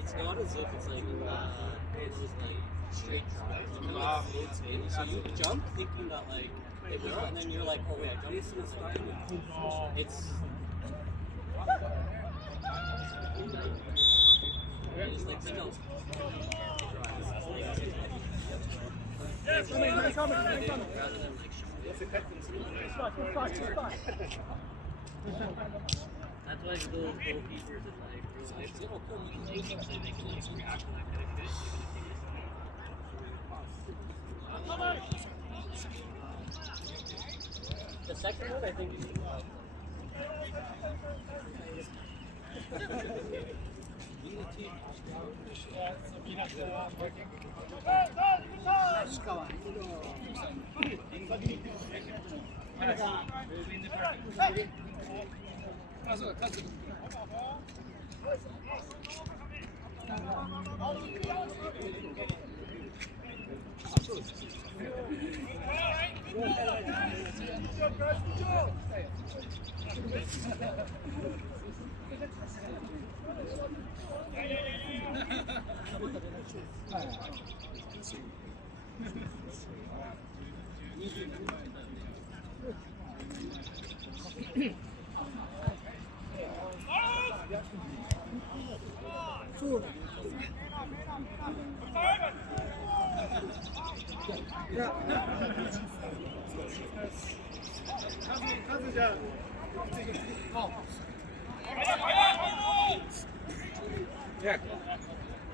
It's not as if it's like it was like straight drive. It's kind of like slow spin. So you jump thinking that like it will, and then you're like, oh wait, I jumped to the side. It's like still. Rather than like that's why those goalkeepers in like real life, they don't pull you take things so they can like react to that kind of shit, even if the second one, I think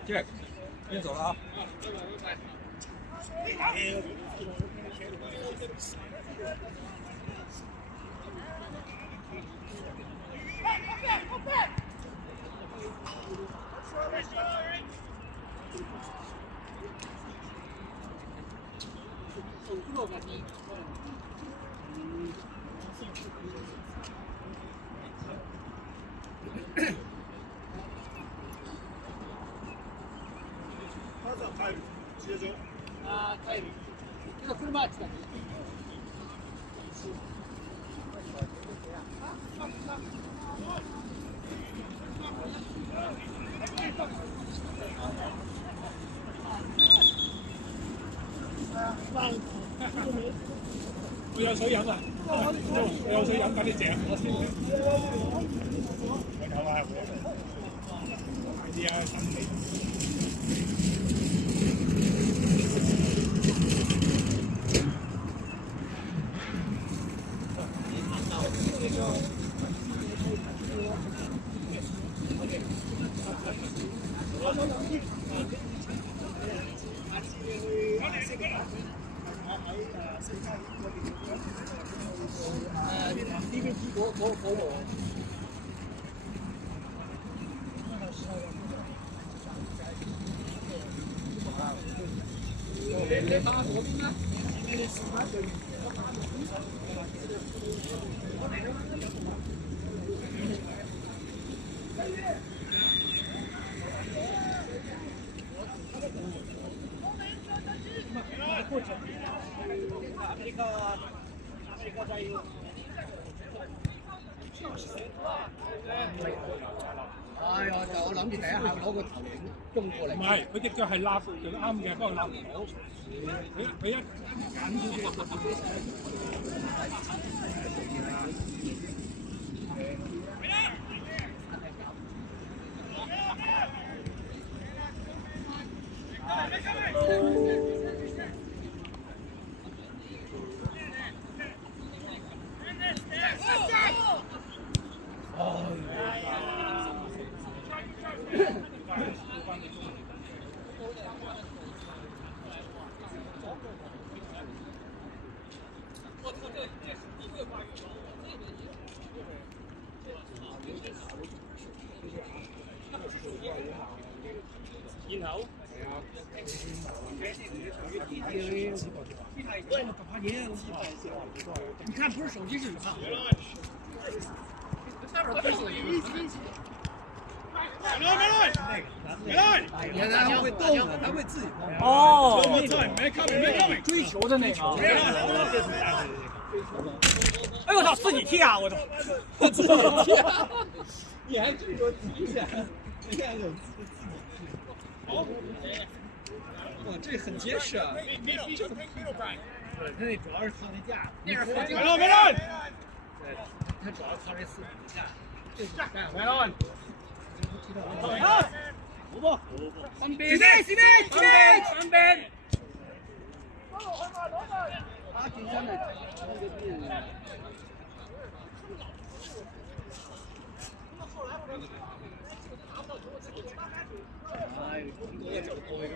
Jack， 先走了啊。我有水飲啊！我有水飲，等你借我先。我有啊，快啲啊，等你。哎呀，就我諗住第一下攞個頭攻過嚟。唔係，佢隻腳係立就啱嘅，不過立唔到。佢一緊别，你看不是手机是什么？原来他会动的，他会自己动。哦，追求的那个。哎呦我操，自己踢啊！我操，自己踢啊！你还追求极限？你看有自己踢。哇，这很结实啊！他那主要是靠那架，那是没了。对，他主要靠这四骨架。这是干没了。三边，三边。他平常的那个病。哎，中國就過去咯。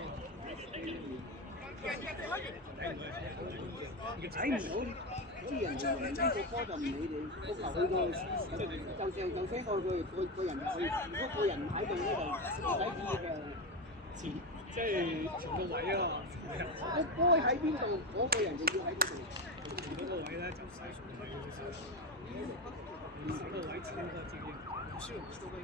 睇唔到，啲人就呢個波就唔理你，個球去到，就寫過個人去，如果個人唔喺度咧就唔使意嘅。即係前個位啊！個波喺邊度，嗰個人就要喺邊度。前嗰個位咧就篩選佢少少，嗰個位只能夠接應，唔需要人位。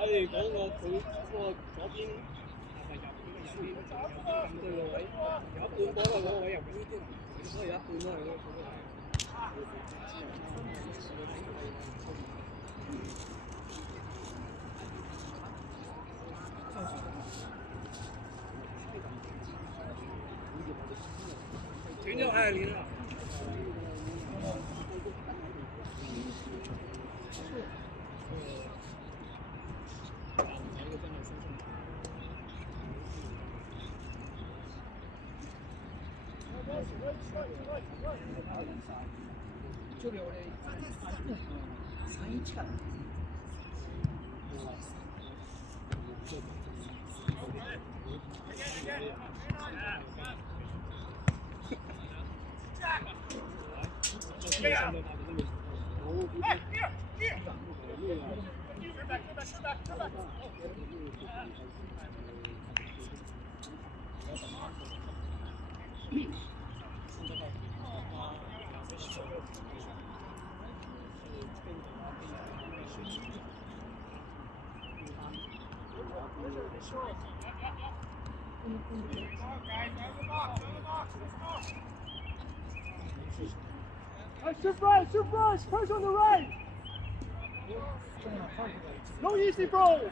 我哋講過佢個左邊係咪右邊咁對個位，有一半波啦嗰個位入邊，所以有一半都係嗰個位。斷咗喺度練啦。就給我的317。Shift right, push on the right. No easy bro.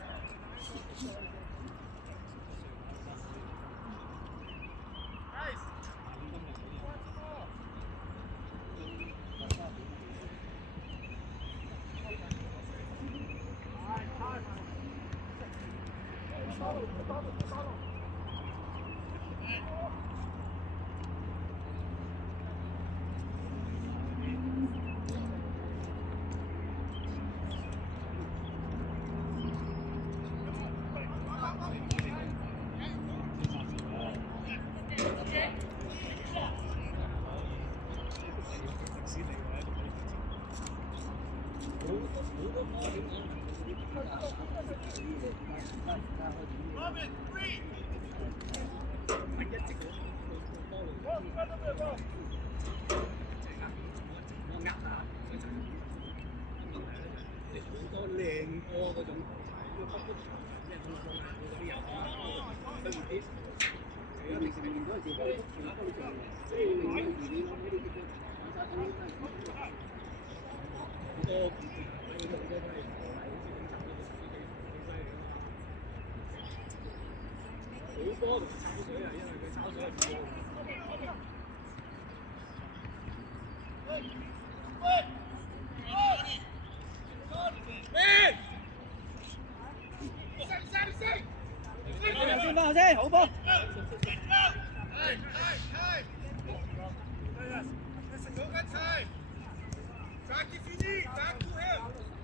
hậu ball. That's a go that time. Back if you need. Back to him.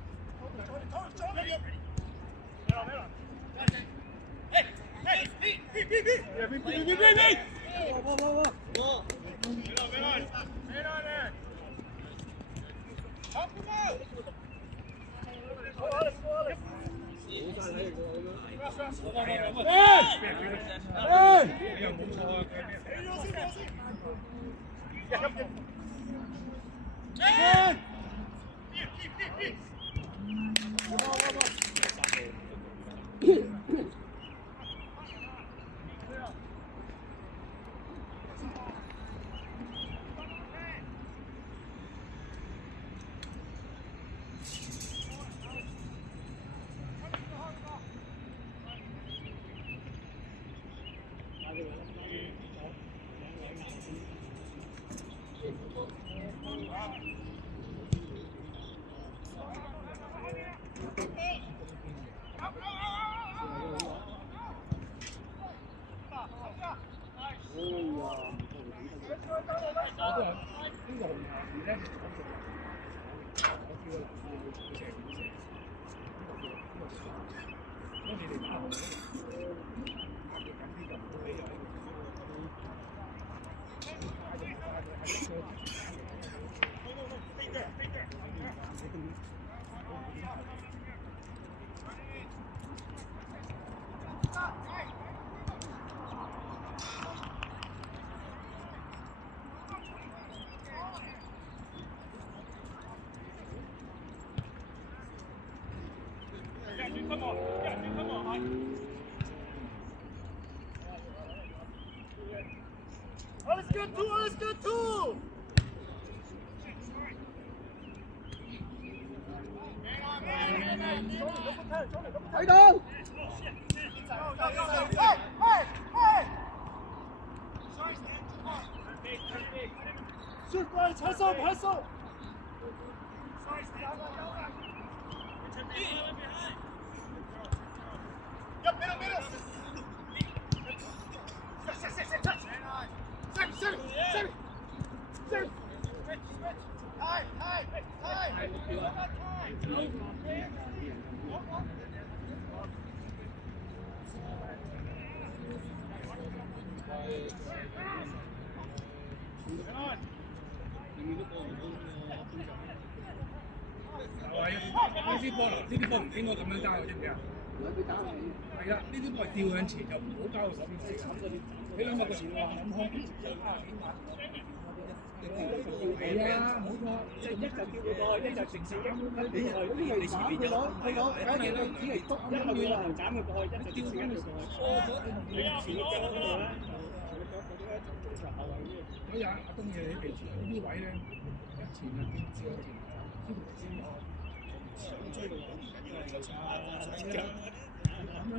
睇到。拍手拍手。呢啲波唔應該咁樣交嘅，知唔知啊？係啦，呢啲波係吊向前就唔好交到嗰邊先。你諗下個前話諗空，係啊，冇錯，即係一就吊佢過去，一就直接咁樣過去。你前邊有，你只係捉一後面就斬佢過去，一就吊緊佢過去。你前腳嗰度咧，嗰日阿東嘢你記住，呢啲位咧一前就跌少一前，追到唔緊要，咁樣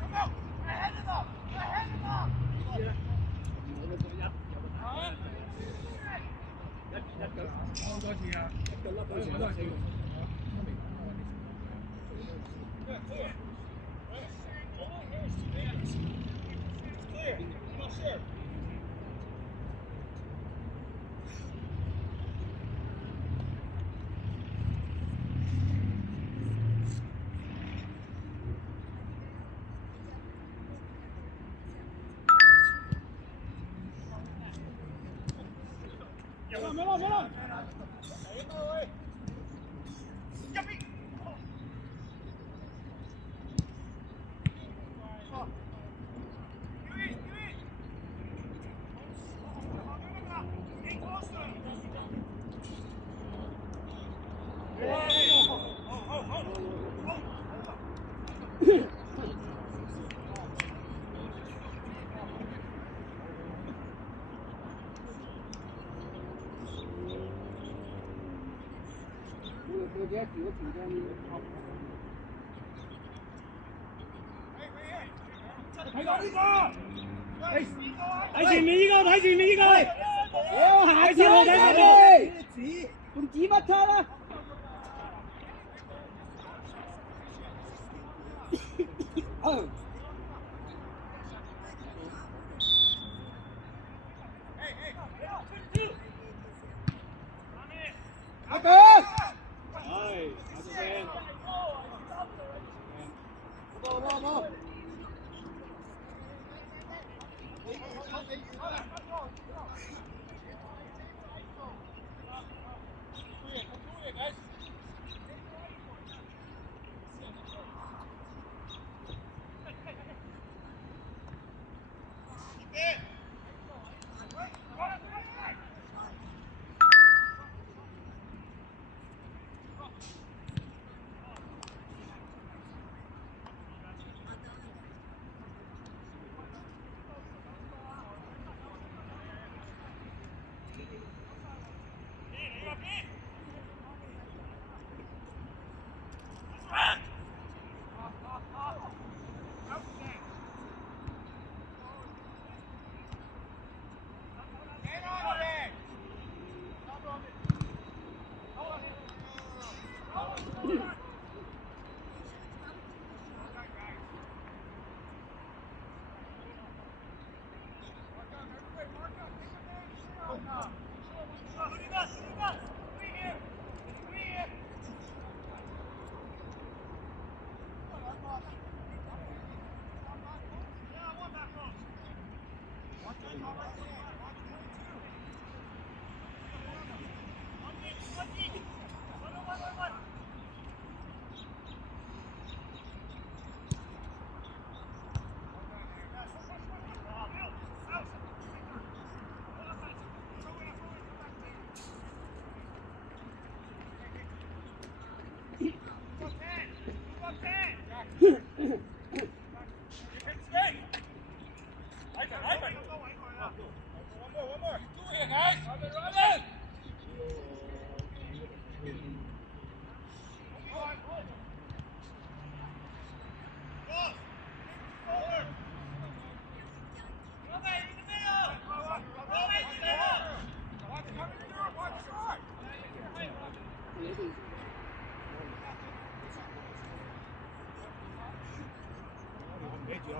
Come on! Ahead of them! 多次啊？一粒嗰時都係死沒了。佢幾多條都條張呢睇到呢個，睇前面呢個，睇前面呢個，我下次我睇下佢，用紙筆擦啦。阿強，係，阿志先，好。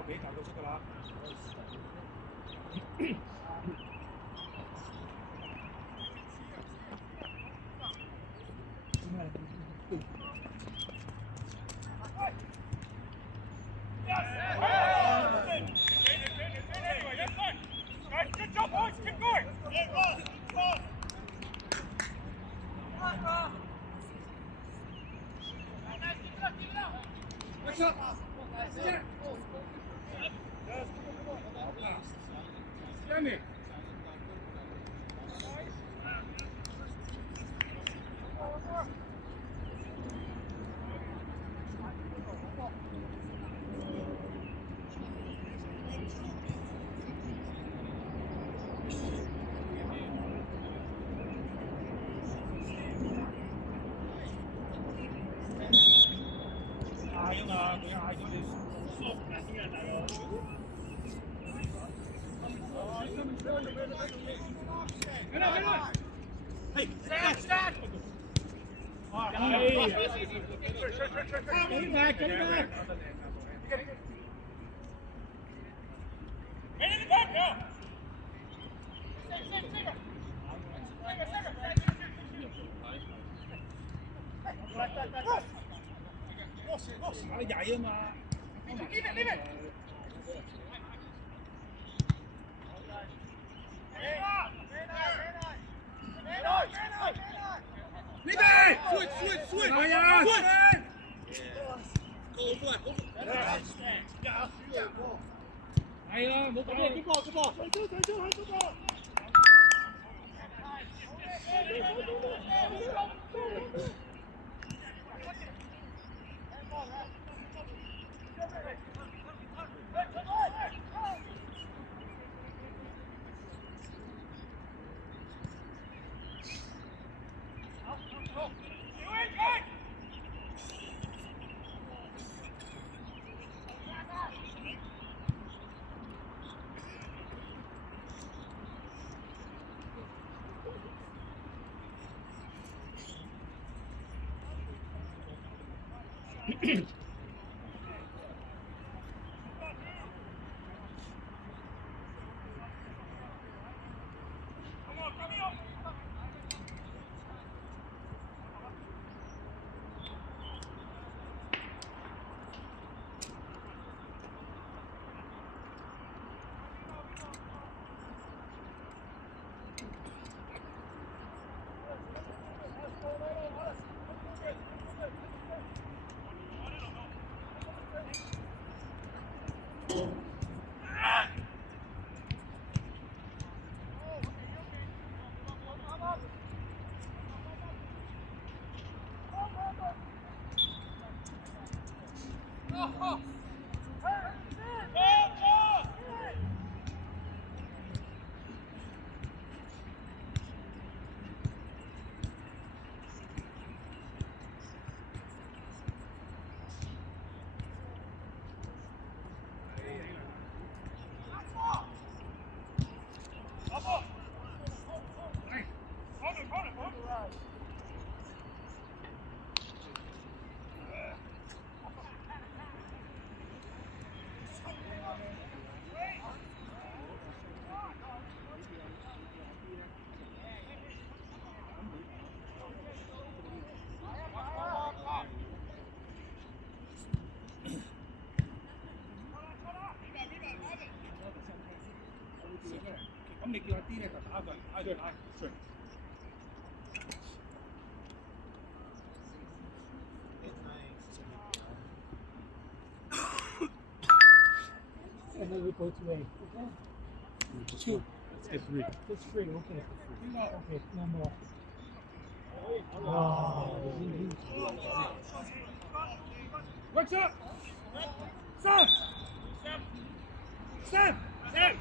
俾球到出㗎啦。打得曳啊嘛！你哋，係啊！係啊，冇講邊個？咁你叫阿 D 咧就打佢，嗌佢打佢。And then we go to A. Okay? Two. It's three. It's three. Okay. Okay. No more. Wow. What's up? Sam! Sam! Sam!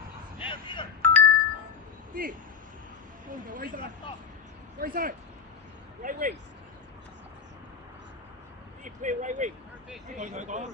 D! Right side. Right side. Right wing. D play right wing. 同佢講。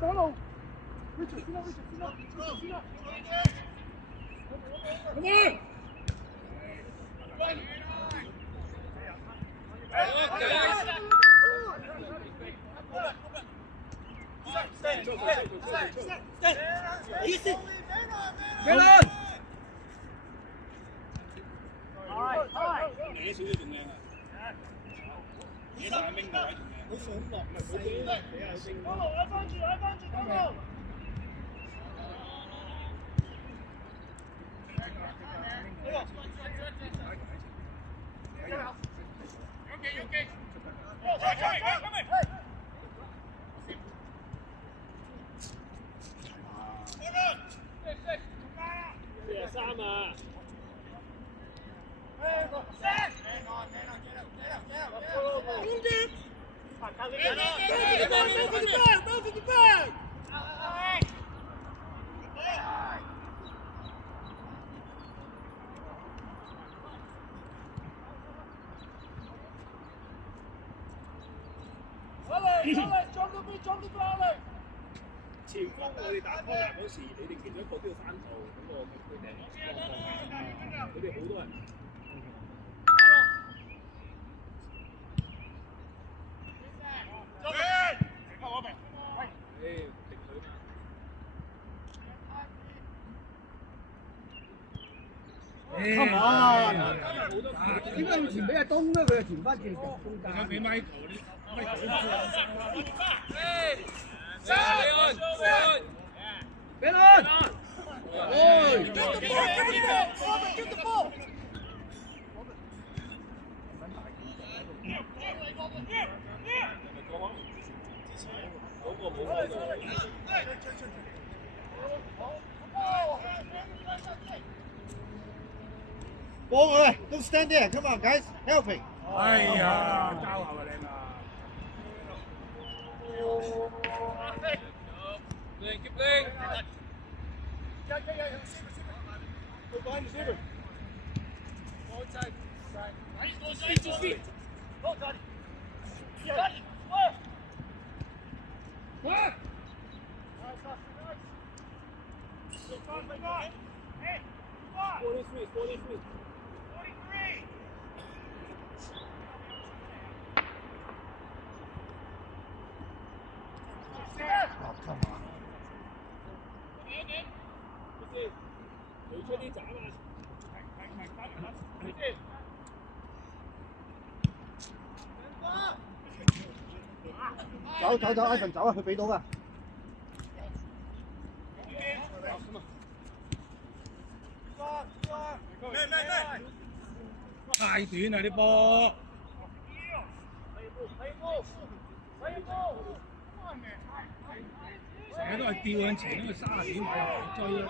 打路。你少少仲靚。好想落咪嗰邊，你係正。43啊！前鋒我哋打波嗰時，你哋其中一個都要翻做嗰個佢哋，佢哋好多人。Come on！點解要傳俾阿東咧？佢又傳翻轉中間。俾 Michael 啲。俾佢！幫佢，don't stand there. Come on, guys, helping. 哎呀，交下啊你啊！ Keep playing. Go behind the receiver. Just feet. What？ 43. Oh, come on. 你出啲斬啊！走走走，Ivan 走啊，佢俾到㗎。太短啦啲波。成日都係吊向前，因為30幾米追啊！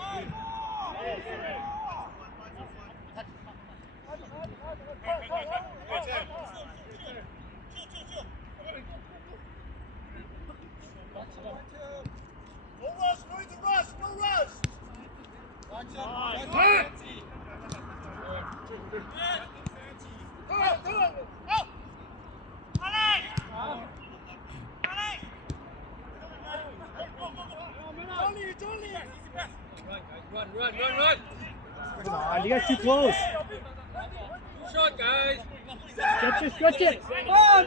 Run. Come on, you guys too close. Shot, guys. Stretch it. Ball!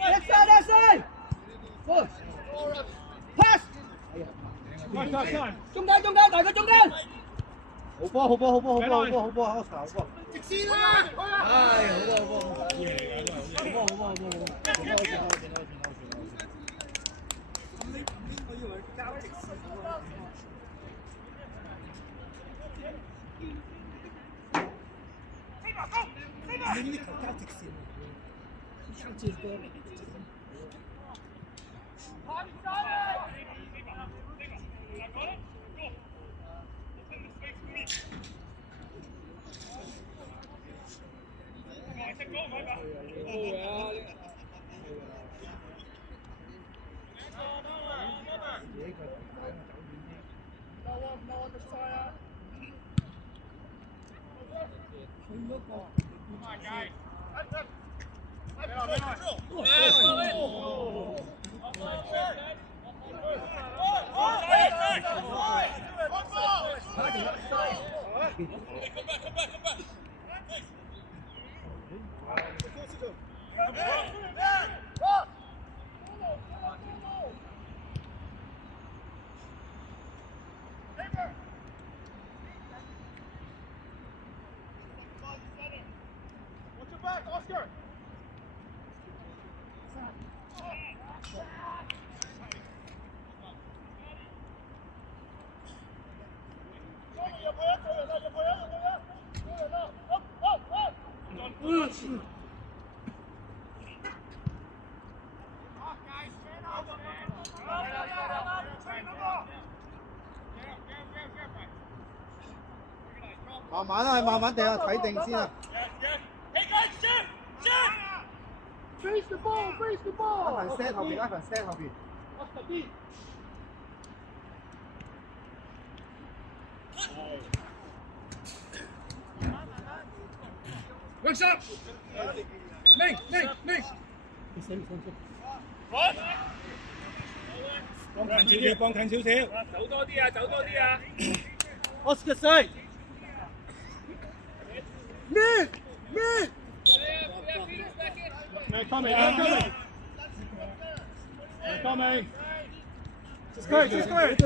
That side! Push! Pass! 中間，大個中間！好波，Oscar，好波。直線啦！唉，好波。你呢球交直線，交直波。慢慢啊，慢慢地啊，睇定先啊。Face the ball, face the ball. 一份 set 後邊，一份 set 後邊。Works up. Make. 幫近少少，走多啲啊，走多啲啊。Oscar side. Mid. They're coming. Just go. Alright.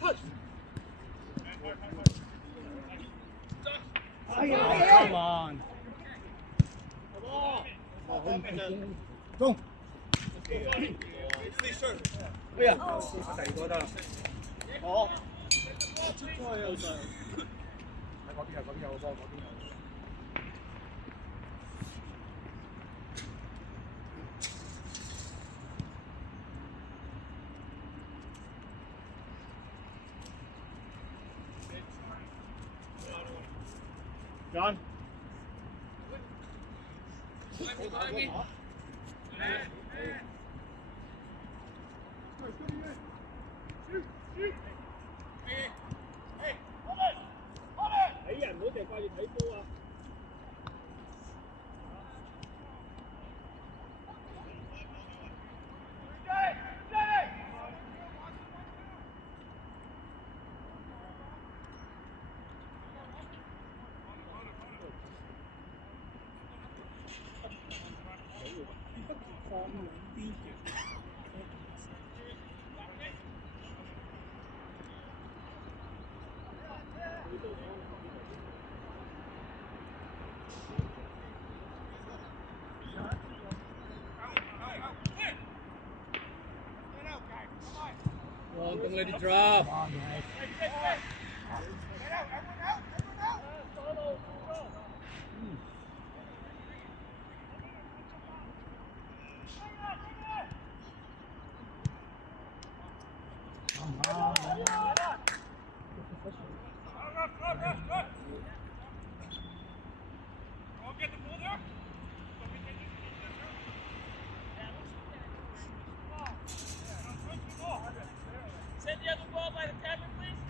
Touch. Come on. Go. 哎呀，第二個得啦。哦。出咗去又上。喺嗰邊有個波，嗰邊有。John. Don't let it drop. Send the other ball by the camera, please.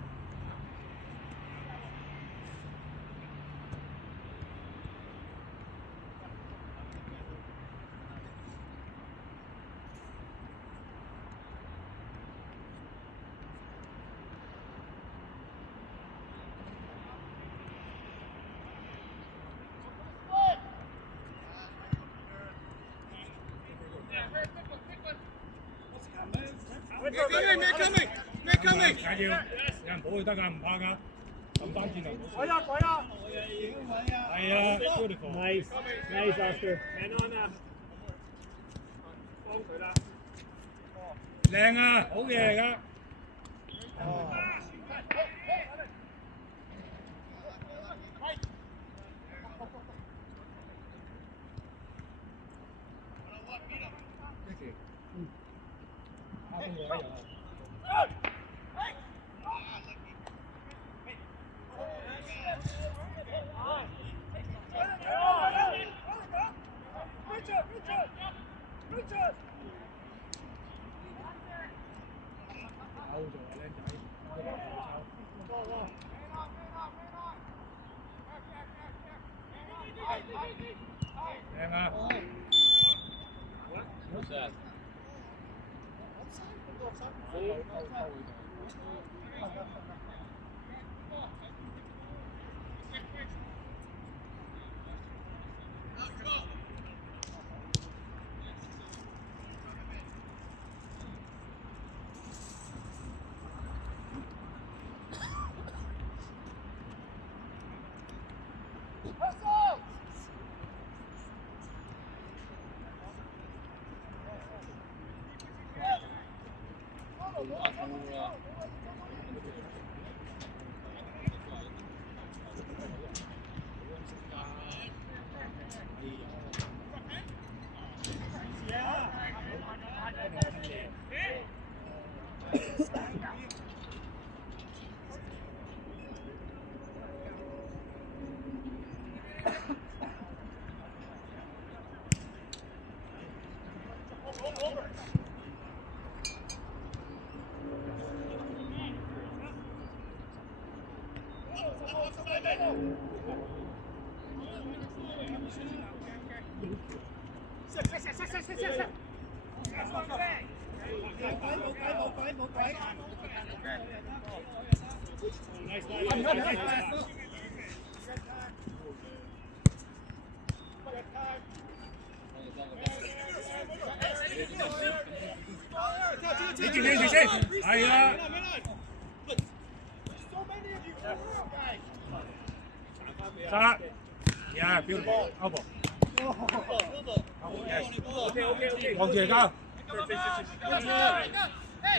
緊要，有人保佢得㗎，唔怕㗎，撳翻轉頭。改啦！係啊 ，beautiful。Nice, Oscar。幫佢啦。靚啊，好嘢嚟㗎。靚啊！ What's that? 你住先，係啊。得，yeah beautiful elbow。望住嚟交。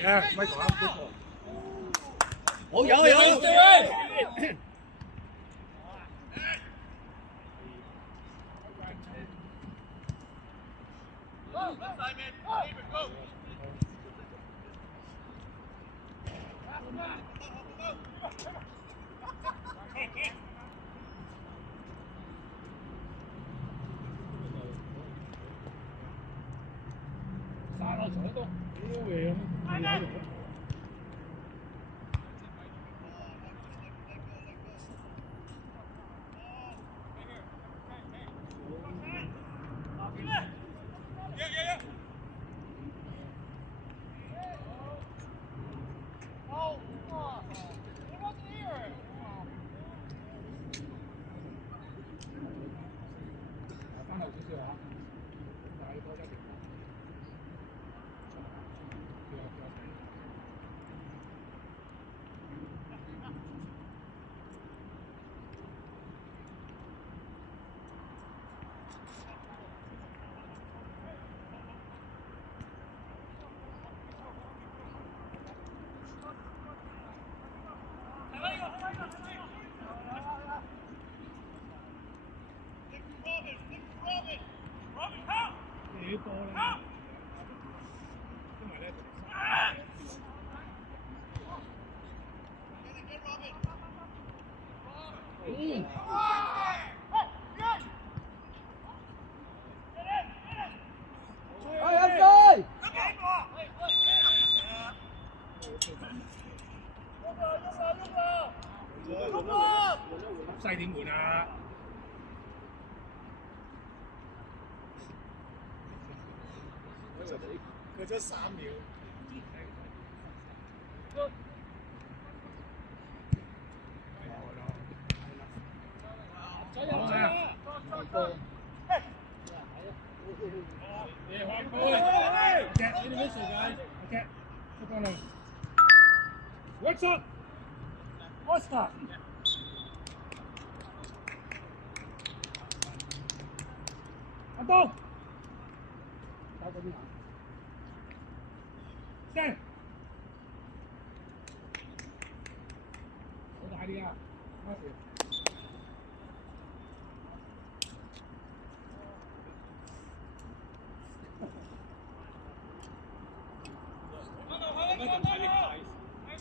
yeah Michael 啱 good ball。好有。殺落場都好嘢咁。翻後少少嚇，但係多一點。幾多啦？因為咧，細點換啊！過咗3秒。What's up? Oscar. Anh Tôn. Stand. 好大啲啊！開始。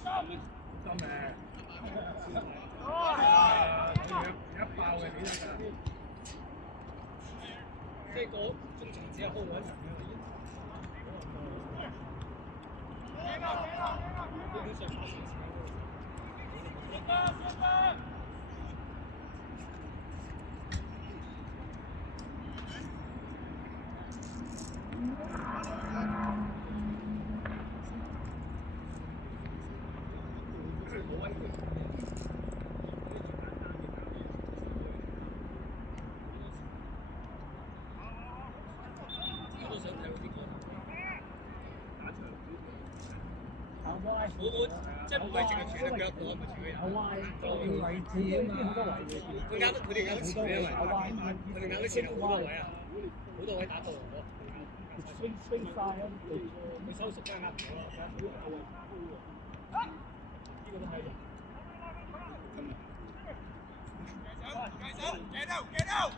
心咩？一爆嘅幾得㗎？即係個中場只係 hold 穩場嘅。基本上冇事。即係唔係淨係傳得腳過，唔係傳佢有位置啊嘛。佢啱佢哋啱前啊嘛，佢哋啱前好多位啊，好多位打到我。飛曬啊！佢收拾間啱咗啦。呢個都係。Get out! Get out!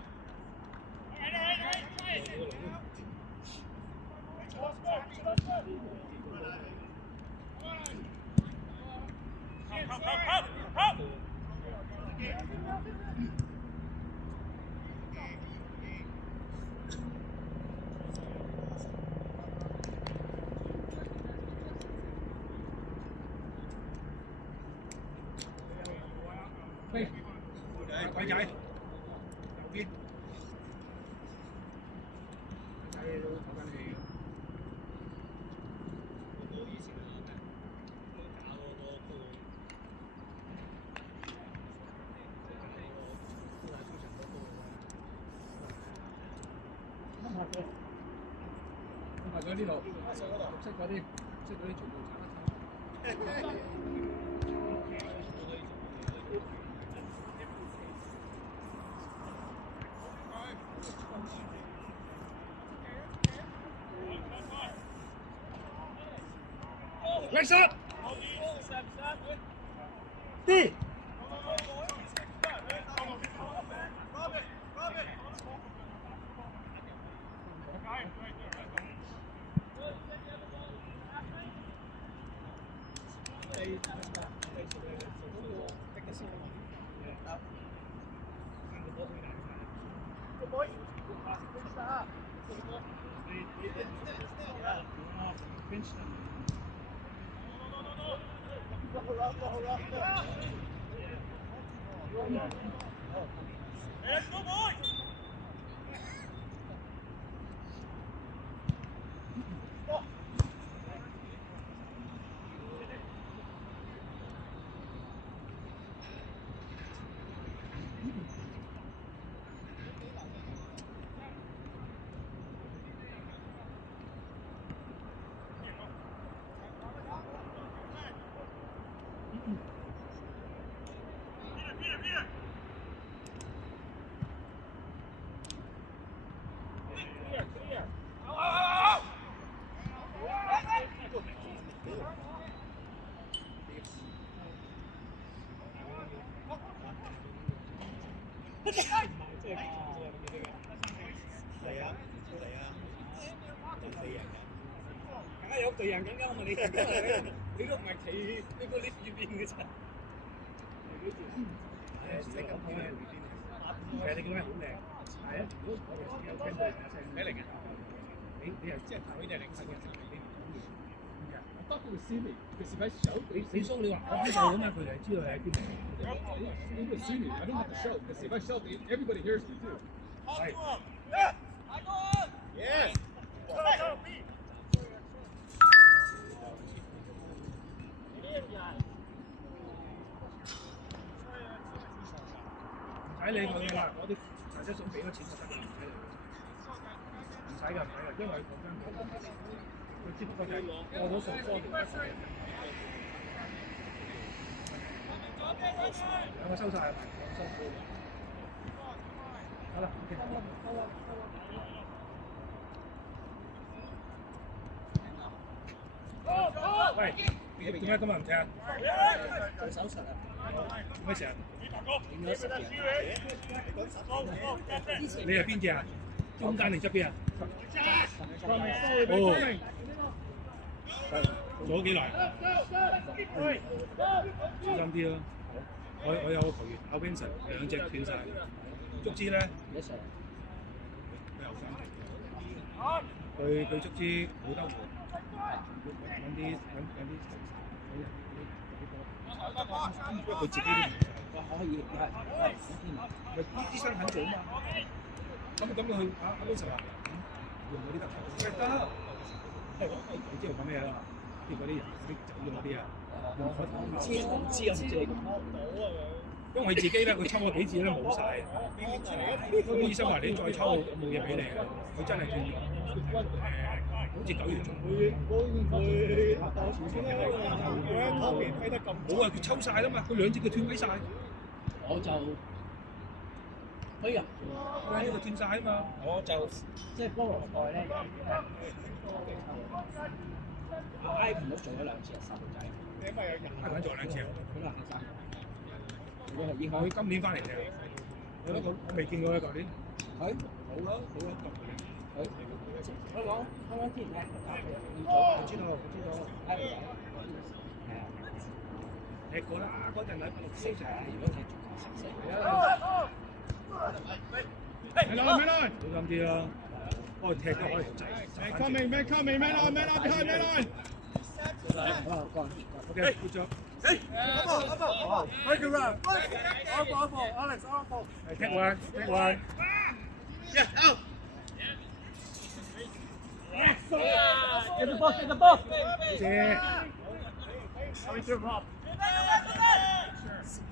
Come! 好飛，鬼仔，邊？仔都唞緊氣嘅。咁埋咗呢度，綠色嗰啲全部鏟一鏟。Next up. D.有隊人緊㗎嘛？你都唔係企呢個 lift 邊嘅啫。其實你見到好靚，係啊！如果我哋有聽到你嚟嘅，你係即係睇你係零星嘅，你唔講嘢。我當佢會知你，佢是咪 show？你 show 你話我喺度咁嘛，佢哋係知道你喺邊嚟。你會 see me. I don't have to show. Because if I show, everybody hears me too. Right. Yes. 唔使理佢啦，我啲查質信俾咗錢就得啦，唔使㗎，因為講真，佢只不過就係過咗數科條一世。兩個收晒，收好。好啦，OK。喂，點解今日唔踢啊？做手術啊！做咩事啊？影咗10日。你係邊隻啊？中間定側邊啊？哦。做咗幾耐？小心啲咯。我有個球員阿 Vincent 2隻斷晒，足肢咧幾歲？佢足肢冇得換，揾啲，因為佢自己都唔可以佢醫生肯做啊嘛。咁佢阿 Vincent 話用嗰啲特效，得。你知道講咩啊？即係嗰啲人走咗嗰啲啊，唔知啊，因為佢自己咧，佢抽咗幾次咧冇晒。個醫生話：你再抽冇嘢俾你嘅，佢真係斷咗。好似9月中。冇啊！佢抽晒啦嘛，佢2隻佢斷鬼晒。我就可以啊，佢斷晒啊嘛。我就即係菠蘿蓋咧。iPhone 都做咗2次啊，細路仔。iPhone 做2次啊？好難生。佢今年翻嚟嘅，我未見過佢舊年。係好咯，香港之前咧，我知道。iPhone 仔係啊，踢過啦，嗰陣喺6四成，如果踢足球係啦，小心啲啦。不過踢得可能滯。Coming, man, behind, man on. OK， good job。Break it around. Awful, Alex, awful. Hey, take one, take one. Yeah, out. Get the ball, get the ball. Yeah.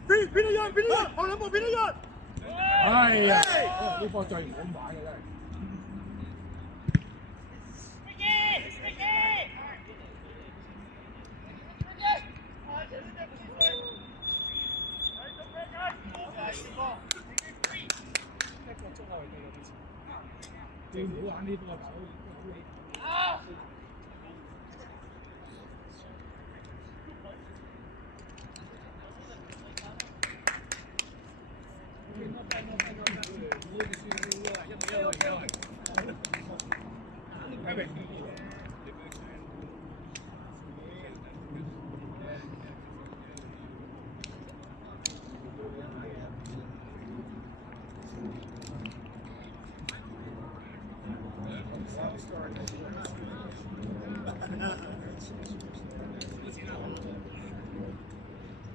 Peter Young,好兩步Peter Young。哎呀，呢波最唔好買嘅真係。最唔好玩呢波手。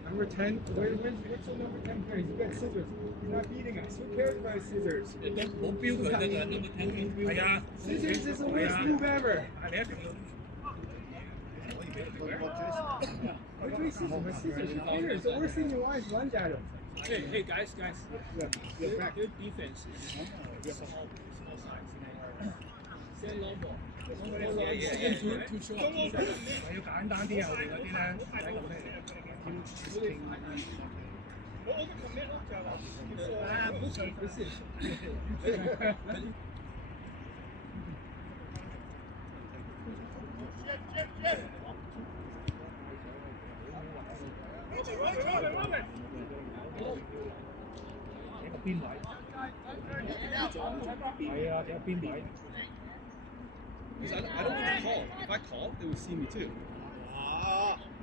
Number 10, what's the number 10 player? He's got scissors. He's not beating us. Who cares about scissors? 冇標佢得㗎，number 10係啊 Scissors is the worst move ever. 係你一定要。What do you see? My scissors. It's the worst thing in life. Lunge at him. Hey guys, Get back. their defense is small size. Send long ball. Too short. 要簡單啲啊！我哋嗰啲咧，睇到咩嚟？啊，不是。睇個邊位？係啊，睇個邊位。Because I don't want to call. If I call, they would see me too.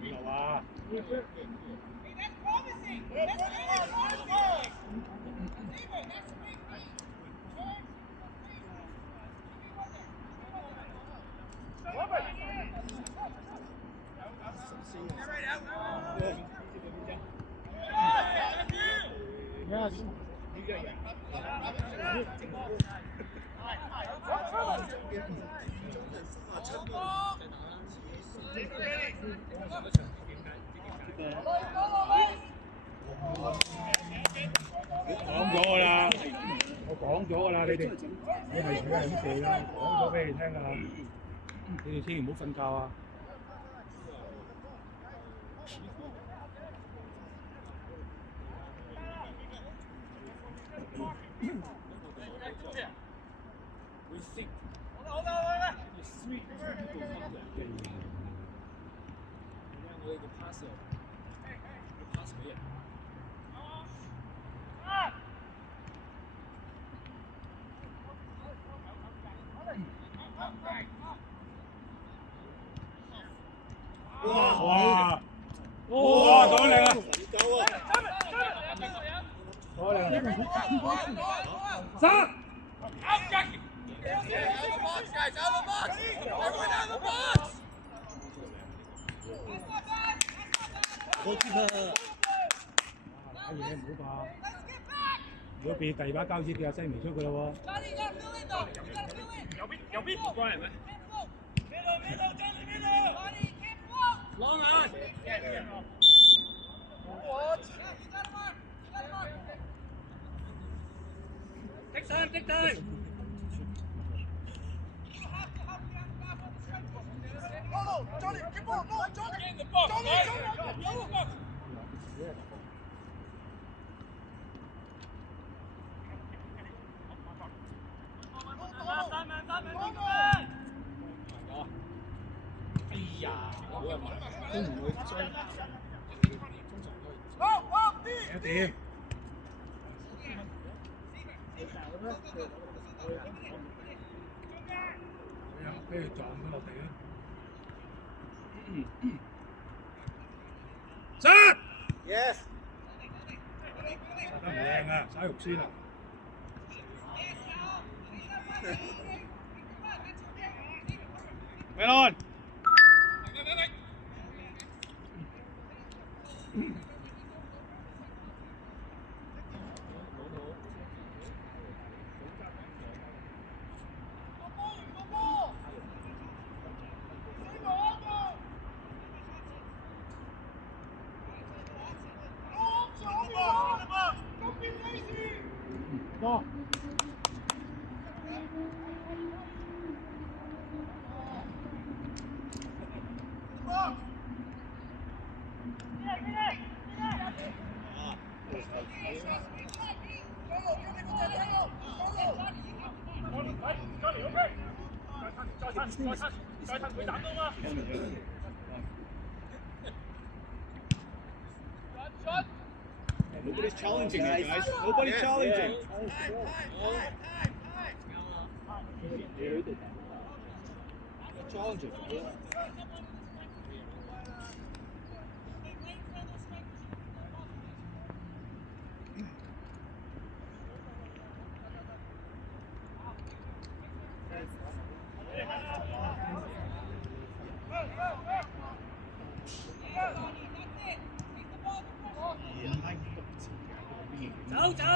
有啊。我講咗㗎啦，你哋係咁射啦，講咗俾你聽㗎啦，你哋千祈唔好瞓覺啊！哇！哇！講靚啊！講靚三。打嘢唔好怕，如果俾第二把膠紙，叫阿西明出佢咯喎。右邊唔關人咩？Long on. Take time, take time. Johnny, keep on, no, Johnny. Get in the box, guys. Get in the box. Một điểm. Bây giờ chọn cái một điểm. Sát. Yes. Sát nó đen à, xả dục xuyên à. Right on. 波。再趁佢打到嘛。Nobody's challenging you guys. Nobody's challenging. Challenge it.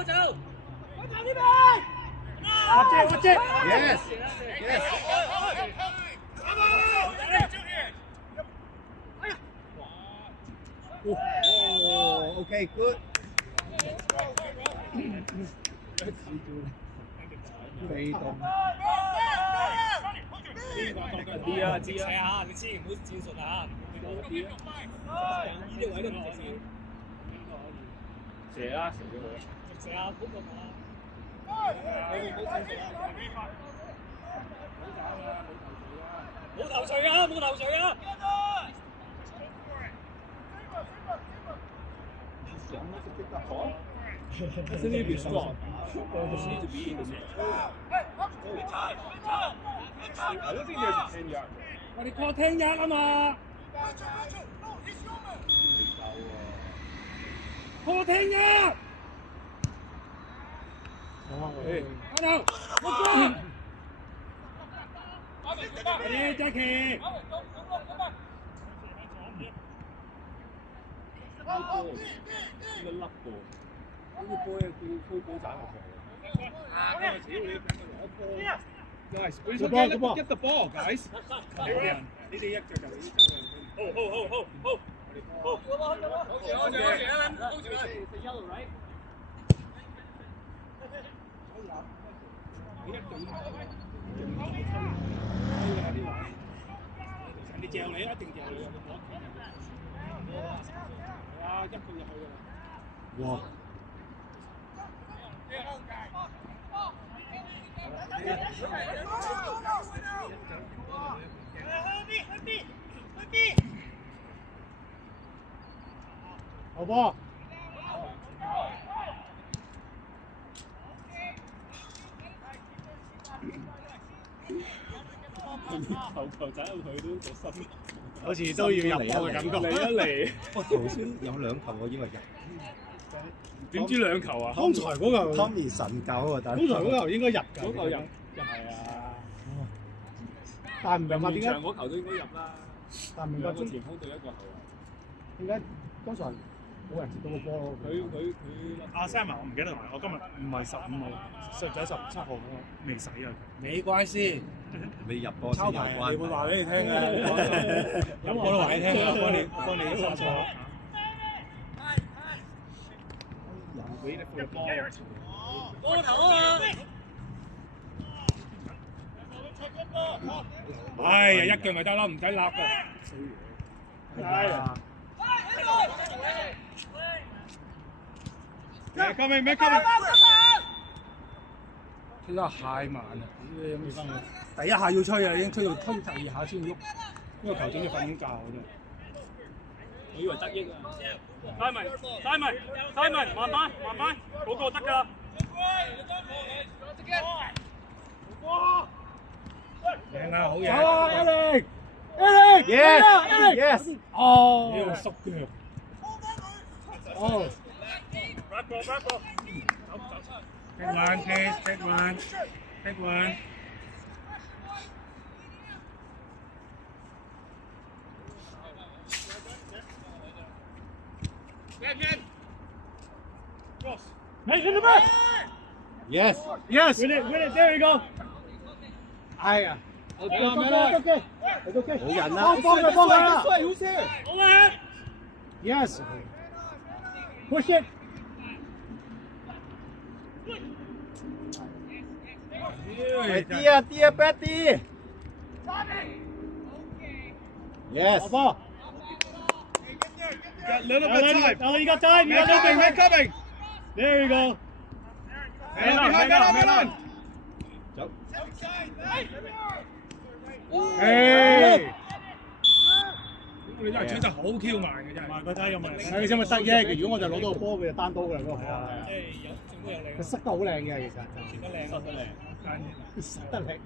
走！Watch it! Yes. Yes. Oh, okay, good. 被動。啲啊，知啊，你千祈唔好戰術啊！呢啲位都唔直射。射啦，射咗佢。射啊，好過嘛！冇頭槌啊！冇頭槌啊！ Doesn't need to be strong. Just need to be in the mix. I don't think there's a 10 yard. 我哋過聽日啊嘛！過聽日。阿頭，目光。誒，Jackie。呢個甩波，呢個波要推高斬落去。啊！我屌你，等佢攞波。Guys, get the ball, guys. 呢啲一腳就已經走啦。你嚼你一定嚼你啊！哇！一個入去㗎啦。哇！好波！球仔入去都個心，好似都要入波嘅感覺。嚟一嚟，我頭先有兩球，我以為入。點知兩球啊？剛才嗰個 Tommy 神救啊！但剛才嗰球應該入㗎。嗰個入係啊！但係唔明白點解？場嗰球都應該入啦。但係唔明白兩個前鋒對一個後衞。點解剛才冇人接到個波咯？佢阿 Sam 我唔記得同埋，我今日唔係15號，上咗17號咯，未洗啊。沒關係，未入波先有關。你會話俾你聽嘅，入波都話你聽嘅，幫你申錯。波頭啊！哎呀，一腳咪得啦，唔使立嘅。係啊！咩咩推得太慢啦！第一下要吹啊，已經吹到推第二下先喐，呢個球證要瞓緊覺嘅啫。我以為得益啊！Simon，慢慢，嗰個得㗎。靚啊，好嘢！走啊 ！Eric，Yes，哦，呢個縮腳。哦。Take one, please. Take one. Take one. 好 Make it the back. Yes. Yes. Win it, there you go. 係啊。OK， 冇人啦。幫佢啦。 Who's here? Yes. Push it. Tia, Betty. Yes. Ball. Got a little bit of time. Oh, you got time. You got Man time. coming. There you go. Man on.走。 Hey. 你真係搶得好 Q 慢嘅真係。佢睇下有冇人。係因為得啫，如果我就攞到個波，佢就單刀㗎啦嗰個。即係有政府有你。佢塞得好靚嘅，其實。得靚，塞得靚。塞得靚。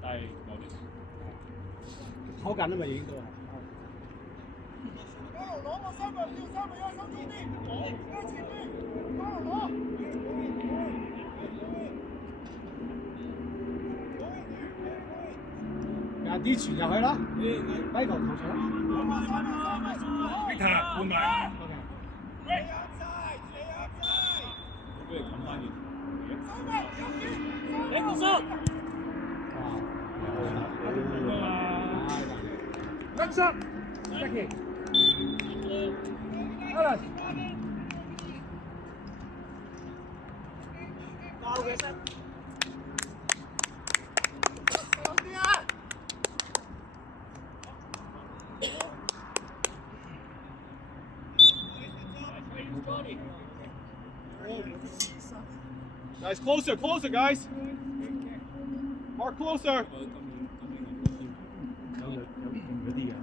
但係冇啲。跑緊啊嘛，已經都係。廿啲傳入去啦，低球投上。逼他換埋。不如冚翻件。你唔縮。Next up. Jackie. Alan. 爆嘅聲。Guys, closer, guys. More closer. 有啲人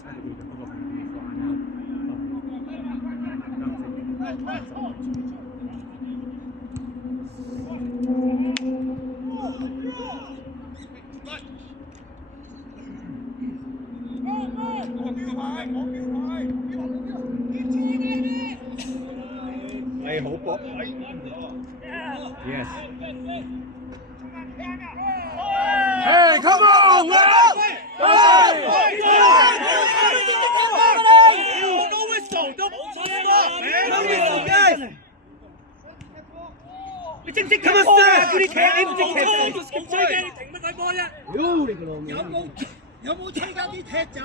差啲嘅嗰個你好搏。Yes. Hey, come on, man! No whistle，都冇錯啦。No whistle， guys。你識唔識踢波啊？叫你踢，你唔識踢，唔追嘅，你停乜鬼波啫？屌你個老味！有冇吹緊啲踢走？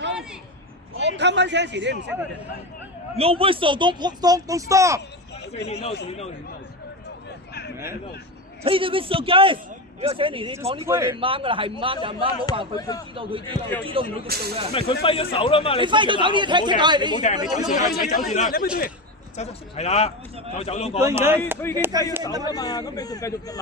講 common sense，你唔識嘅。 No whistle, don't stop. Okay, he knows. Take the whistle, guys. 呢個 Sandy，你講呢句你唔啱㗎啦，係唔啱就唔啱，唔好話佢知道唔會接做嘅。唔係佢揮咗手啦嘛，你揮咗手呢啲踢出界，你冇踢，你走線啦，你走線啦。你咪係啦，再走咗個嘛。佢已經揮咗手啦嘛，咁你仲繼續鬧？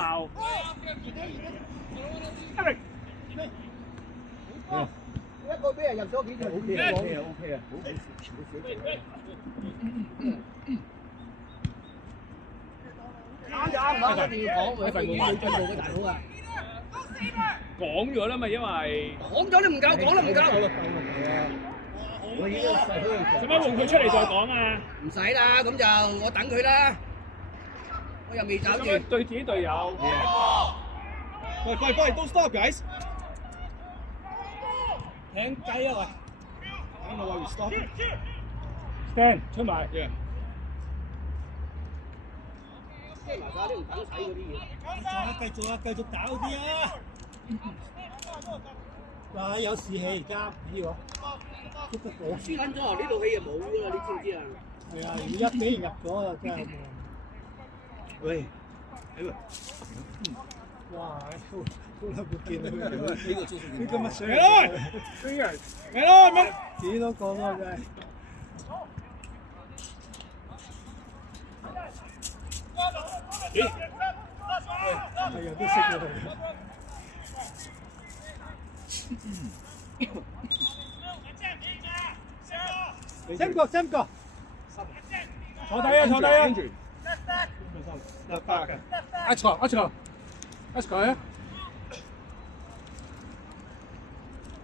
一個俾人入咗幾條好嘢，OK 啊，啱就啱，唔啱一定要講，一份會進步嘅大佬啊！講咗啦嘛，因為講咗都唔夠，講都唔夠。使乜換佢出嚟再講啊？唔使啦，咁就我等佢啦。我又未走住。對自己隊友。Fight, don't stop, guys. 艇雞啊喂！ I don't know why we stop. Stand 出埋。車埋晒都唔等睇嗰啲嘢。繼續打嗰啲啊！哇，有士氣而家唔要啊！輸撚咗啊！呢套戲就冇㗎啦，你知唔知啊？係啊，如果一俾人入咗啊，真係喂，哇！好耐冇見啦，呢個乜水？嚟咯，咩？自己都講啦，真係。係人都識㗎佢。Sam 哥，坐低啊！阿卓啊！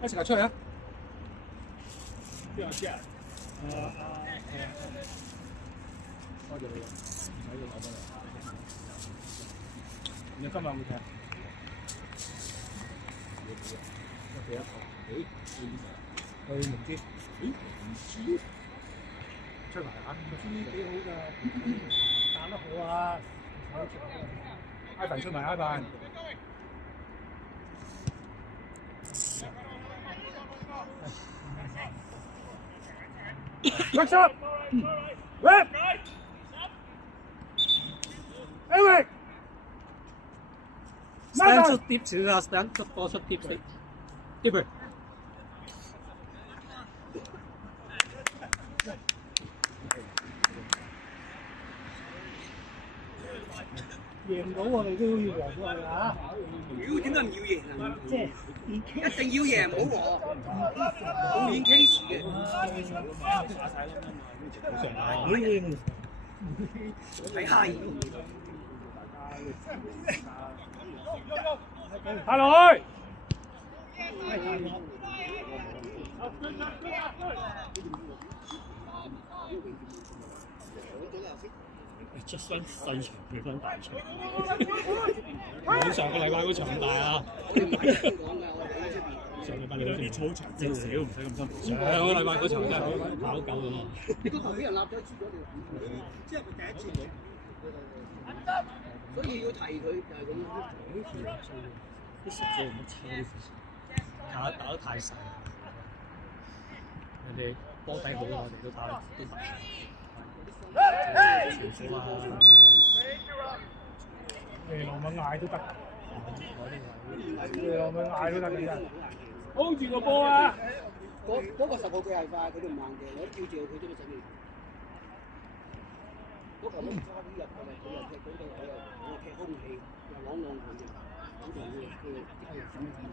一齊出嚟啊！邊個先啊？多謝你啊！唔使要攞翻嚟。你今日會踢？我俾一球。佢明知，咦？唔知出嚟啊！唔知幾好㗎，打得好啊！Ivan 出埋 Ivan。What's up? Rep! Eric! Stand 出 tips 啦 ，stand 出多出 tips。tips。贏到我哋都要贏過去啊！妖點解唔要贏啊？即係一定要贏，唔好和，好演 case 嘅。睇下。下來。出身細場配分大場，冇上個禮拜嗰場咁大啊！上個禮拜你啲操場正少，唔使咁辛苦。上個禮拜嗰場真係跑狗咁啊！你個頭俾人立咗輸咗條，即係佢第一次。所以要提佢就係咁咯。啲實際唔好抽，打得太細。人哋波底好啦，我哋都打得都唔係。你落咪嗌都得，你落咪嗌都得嘅真。hold 住個波啊！嗰個10號佢係快，佢都唔硬嘅，你叫住佢都唔使嘅。嗰球都唔差啲入嘅，佢又踢嗰度，我又踢空氣，又啷啷佢嘅，好重要佢加入點點。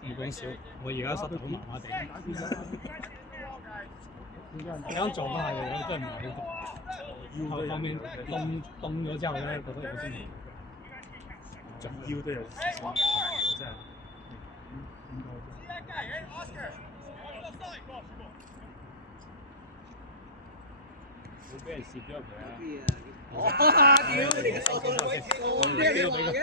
唔講笑，我而家膝頭麻麻地，啱啱撞翻下嘅，真係唔係好覺。後面凍咗之後咧，覺得有啲撞腰都有少少，真係。會俾人攝咗入去啊！屌你個傻傻女，我咩你話嘅？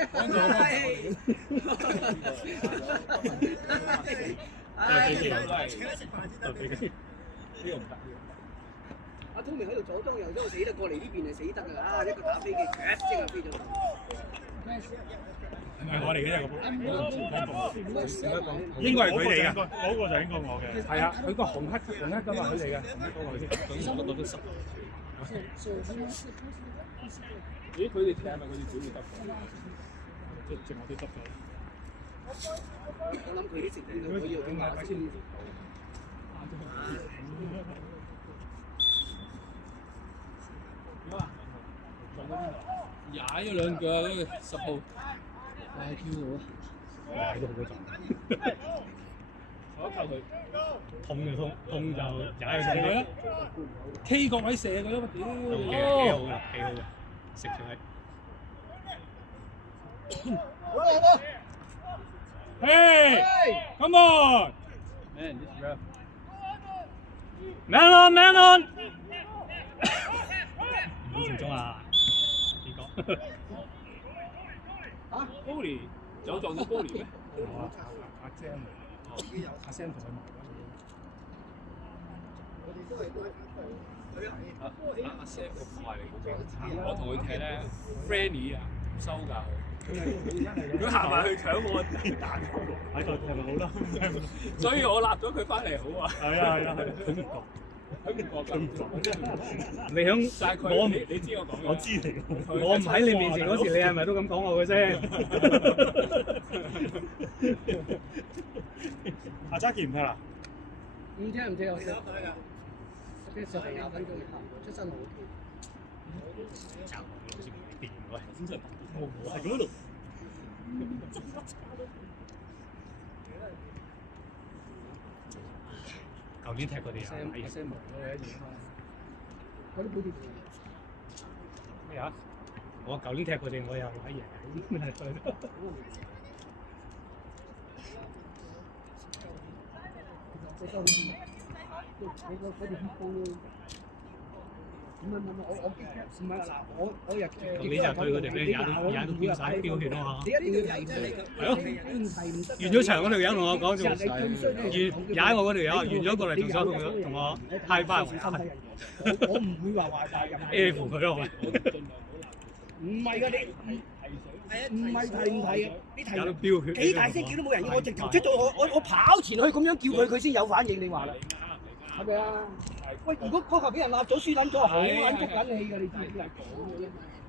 阿聰明喺度左裝右裝死得過嚟呢邊係死得㗎啊！一個打飛機，即刻飛咗。唔係我嚟嘅一個波，應該係佢哋嘅，嗰個就應該我嘅。係啊，佢個紅黑㗎嘛，佢哋嘅。咁我覺得濕。咦？佢哋踢係咪佢哋自己得嘅？即係我都執咗。我諗佢啲成績佢要點打先？踩咗兩腳嗰個10號，係跳到啊！踩到好多陣。我一扣佢，痛就踩佢上去啦。K 角位射佢咯，屌！幾好嘅，幾好嘅，食咗係。Hey, come on! Man, this ref. Man on, man on! 唔好傳中啊！呢個。嚇 Bully 有撞到 Bully 咩？阿 Sam 阿 Sam 同佢埋阿 Sam 個快嚟好我同佢踢咧 ，Franny 啊，唔收㗎。佢行埋去搶我，彈喺度係咪好啦？所以我立咗佢翻嚟好啊。係啊係啊，佢唔覺。佢唔覺㗎。你響但係佢，你知我講嘅。我知你，我唔喺你面前嗰時，你係咪都咁講我嘅啫？阿扎健唔踢啦？唔踢唔踢我踢。即係上20分鐘出身好啲。就好似冇電喂，真係我喺嗰度。舊年踢過啲啊，咩啊？我舊年踢過啲，我又喺贏。覺得好似嗰條血煲咯。唔係，我唔係嗱，我又你就對佢哋咧，踩到飆晒飆血啊嘛！你一定要提係咯，完咗場嗰條友同我講仲踩我嗰條友，完咗過嚟仲想同我嗨翻回家。我唔會話壞晒人。扶佢咯，唔係㗎，你唔係提唔提啊？你提踩到飆血，幾大聲叫都冇人要，我直頭出咗我跑前去咁樣叫佢，佢先有反應。你話啦，係咪啊？喂，如果嗰球俾人立咗輸撚咗，好撚足撚氣㗎，你知唔知啊？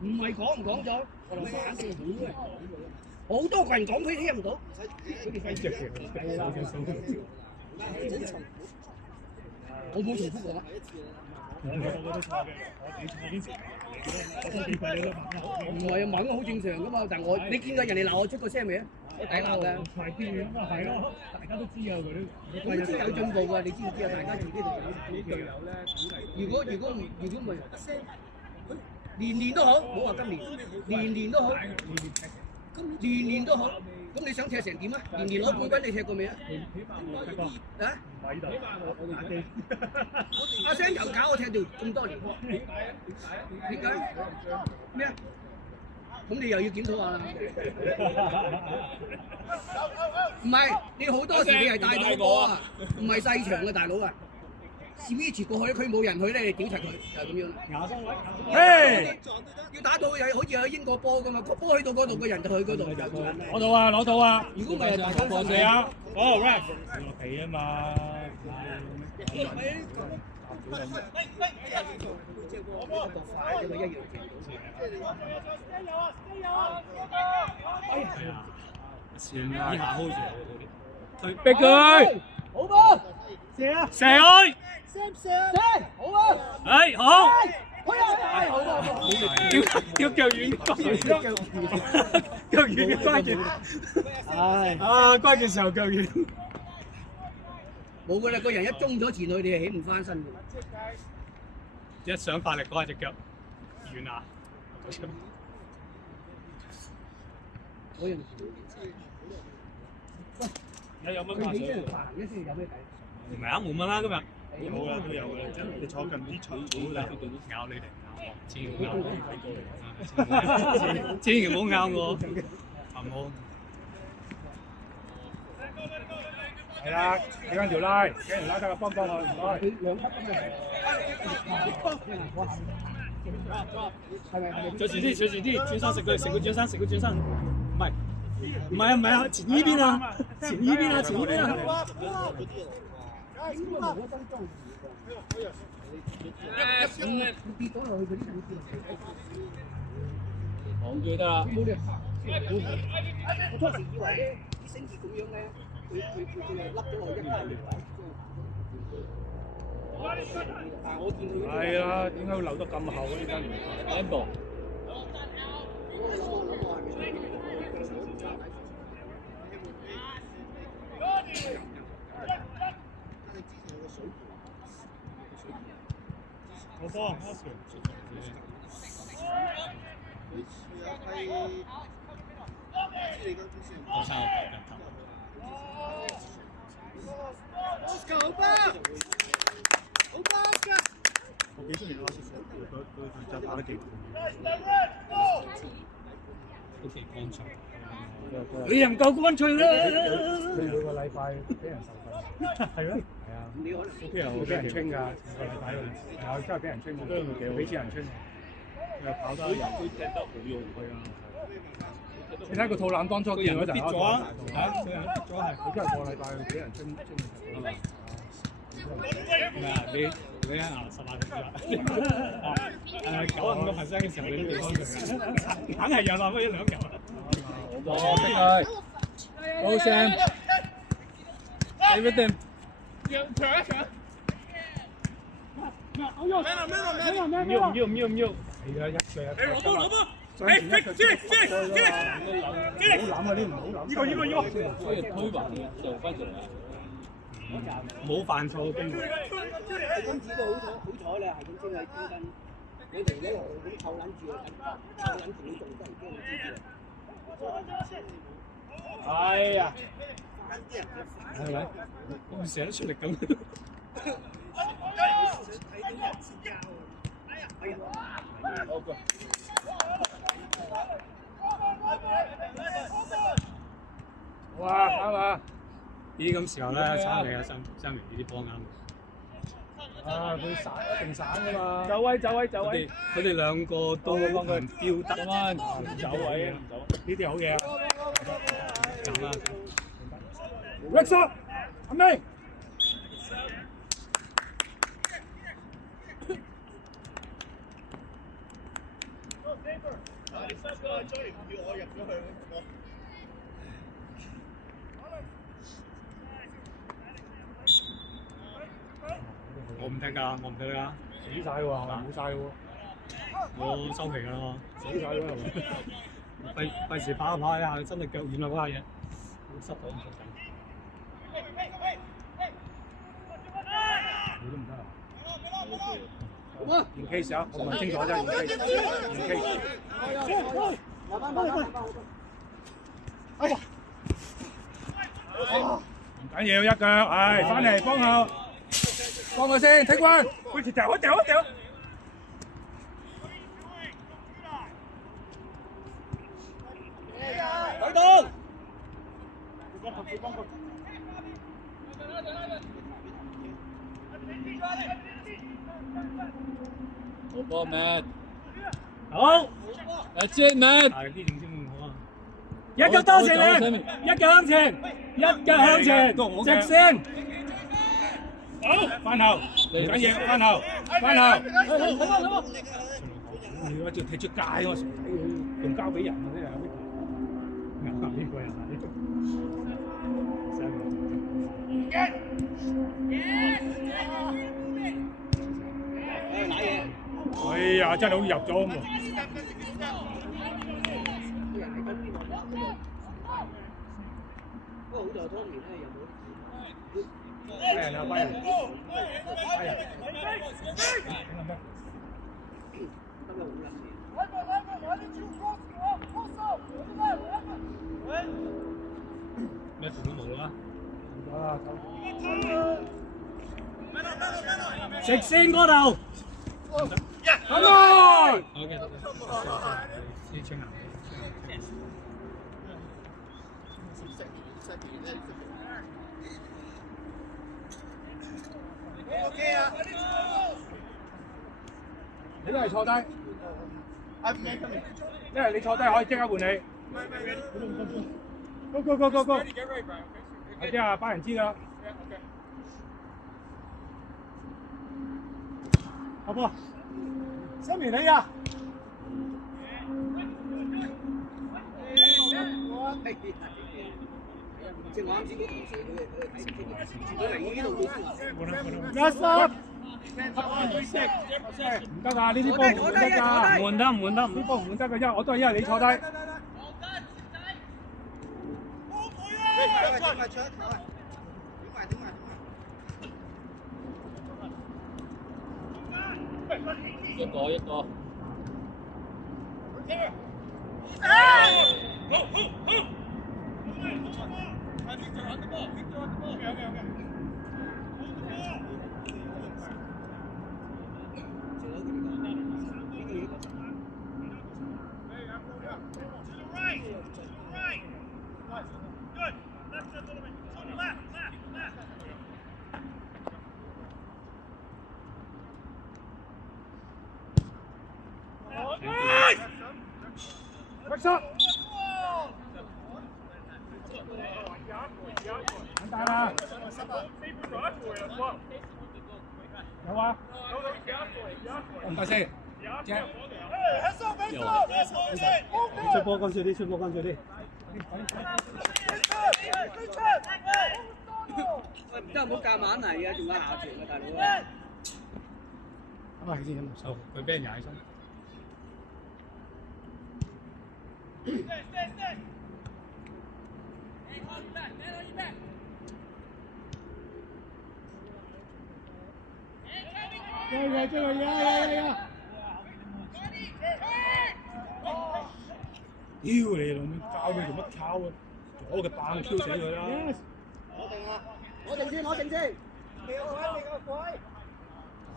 唔係講唔講咗，我反正好多個人講佢聽唔到，好似廢著嘅。我冇重複過。唔係啊，猛好正常噶嘛，但我你見到人哋鬧我出個聲未啊？我抵鬧嘅。快啲咁啊，係咯，大家都知啊佢。我知有進步㗎，你知唔知啊？大家自己度啲隊友咧，如果唔係年都好，唔好話今年都好，年都好。咁你想踢成點啊？年攞冠軍你踢過未啊？啊？阿聲又搞我踢條咁多年，點解？咩啊？咁你又要檢討下啦。唔係，你好多時你係大隊波啊，唔係細場嘅大佬啊。switch 過去，佢冇人去咧，你屌柒佢就係咁樣。牙生位，嘿，要打到又好似喺英國波咁嘛，個波去到嗰度，個人就去嗰度。攞到啊！攞到啊！如果唔係大家放地啊！哦 ，rap 落地啊嘛。算啦，以下 hold 住，推逼佢，好波，射啊！射佢，射，好啊！哎，好，好啊！叫腳遠，腳遠嘅關鍵，關鍵時候腳遠。冇噶啦，個人一中咗前去，你係起唔翻身嘅。一想發力嗰下隻腳遠啊！嗰人而家有乜佢起咗條飯，一先有咩計？唔係啊，冇乜啦今日。好啊，都有嘅，真係坐近啲場好啦，咬你哋，千祈唔好咬我，千祈唔好咬我，阿冇。係啦，幾間條拉，幾條拉得個幫佢，唔該。佢兩級係咪？再前啲，再前啲，轉身食佢轉身，食佢轉身，唔係啊，前呢邊啊，前呢邊啊，前呢邊啊。應該冇得爭中。跌咗落去嗰啲股票。我記得啦。冇理由。我初時以為咧啲星傑咁樣咧，佢係笠咗落去一間嚟玩。但係我見佢。係啊，點解會留得咁厚呢間？Amber。我幫我幾中意阿雪，佢就打得幾好。都幾乾脆。你又唔夠乾脆啦！佢每個禮拜俾人受訓。係咩？係啊。OK 啊，俾人 train 㗎，個禮拜係啊，真係俾人 train，都幾好，俾錢人 train。又跑得，佢踢得好用，係啊。你睇個肚腩當初見嗰陣，咗啊！係啊，佢人咗係。佢真係個禮拜俾人 train。咩啊？你啊18啦，95%嘅時候你都要幫佢，梗係有那麼一兩球。我逼佢，好聲 ，everything。搶一搶。唔要，係啊，一腳。攞波！上前一腳，好攬嗰啲唔好攬。呢個。所以推埋就翻上嚟。冇犯錯嘅機會。今次都好彩咧，係咁先喺中間，你哋一路咁扣撚住，扣撚住你仲得唔驚我知唔知啊？哎呀！係咪？我唔成日都出力咁。哇，啱啊！呢咁時候咧，炒你啊，三明呢啲波啱。啊，佢散一定散噶嘛。走位，走位，走位。佢哋兩個都唔標得。走位，呢啲好嘢啊！咁啦。Rex up，阿明。我唔得㗎，我唔得㗎。死晒喎，冇晒喎。我收皮啦，死晒啦，係咪？費事跑一下，真係腳軟啦嗰下嘢，濕到唔得。你都唔得啊？驗 case 啊，我問清楚啫，驗 case。哎呀！唔緊要，一腳，唉，翻嚟幫後，幫佢先，聽君，喂，掉，掉，掉。喺度。好波 man， 好 ，That's it man， 大啲正先會好啊！一腳多前面，一腳向前，一腳向前，直線。好，翻後，唔緊要，翻後，翻後。你話要踢出界喎，仲交俾人啊！真係呢個人啊！哎呀，真係好似入咗咁喎！不過好在當年咧又冇。班人啊，班人，班人。咩事都冇啦。啊！食先嗰度。Come on！ OK， 先清下。OK 啊！你都係坐低。因為你坐低可以即刻換你。Go！ 係知啊，班人知㗎。好波，Sammy你啊！即係我啱先啲同事佢睇唔到，佢嚟呢度做。Yes up！唔得㗎，呢啲波唔換得㗎，唔換得，呢波唔換得㗎，我都係因為你坐低。一個。簡單啦。有啊。等下先。出波乾脆啲，出波乾脆啲。喂，唔得唔好夾硬嚟啊！仲有下場啊，大佬。咁啊，先咁就佢俾人踩身。這個呀！屌你老味，教佢做乜抄啊？左嘅棒挑死佢啦！攞定先，攞定先。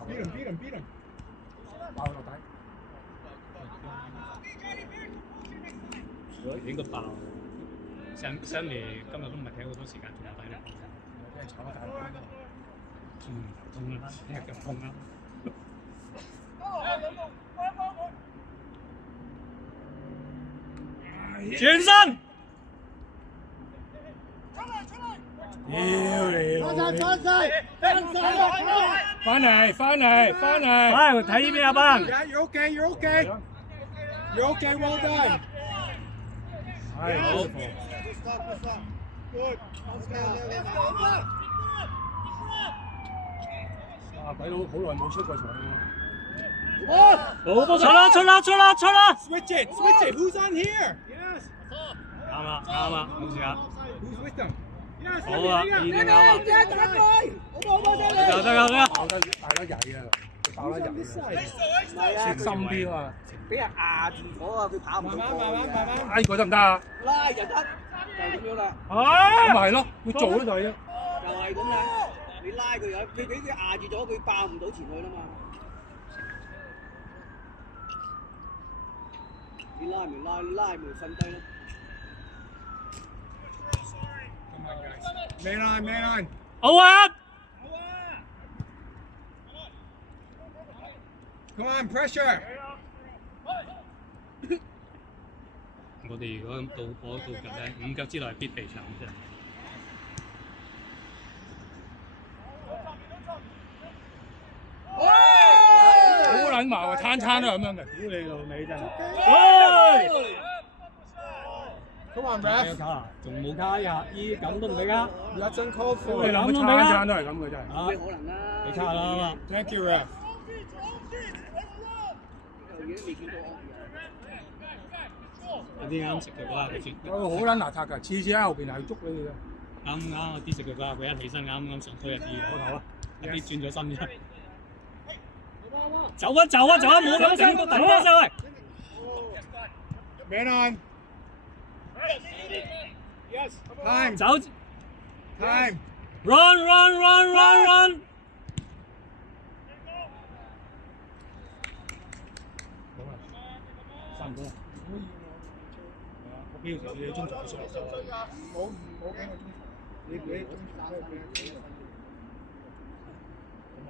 Beat him！ 爆落底。應該爆。Sammy 今日都唔係踢好多時間，仲有體力。俾人炒得大。痛啦，踢就痛啦。轉身！屌你！翻嚟！唉，睇呢邊阿班。 You're okay, well done. 係好。哇！鬼佬好耐冇出過場啦。好波出啦！ Switch it. Who's on here? 啱啦，冇事啊。 Who's with them? 好啊，已經啱啦。得。爆得曳啊！爆得曳啊！小心啲啊！俾人壓住咗啊！佢跑唔到。慢慢。拉佢得唔得啊？拉就得，就咁樣啦。咁咪係咯，佢做呢度嘢。就係咁啦，你拉佢有，佢俾佢壓住咗，佢爆唔到前去啦嘛。你拉咪瞓低咯。Man on. 好啊！ Come on, pressure. 我哋如果到腳咧，5腳之內必備場啫。好撚矛啊！餐都係咁樣嘅，屌你老味真係。Come on, ref. 仲冇卡呀？咁都唔俾卡。That's uncalled 你 for. 諗餐都係咁嘅真係。冇可能啦。你卡啦嘛。 Thank you, ref. 有啲啱食嘅話，佢先。好撚邋遢㗎，次喺後邊係捉你嘅。啱啊！啲食嘅話，佢一起身啱想推一啲嘅。頭啊！一啲轉咗身啫。走啊！冇咁整個等啊！喂。Man on. Time. 走。Time. Run！ 差唔多啦。我標就你中場上。冇幾個鐘。你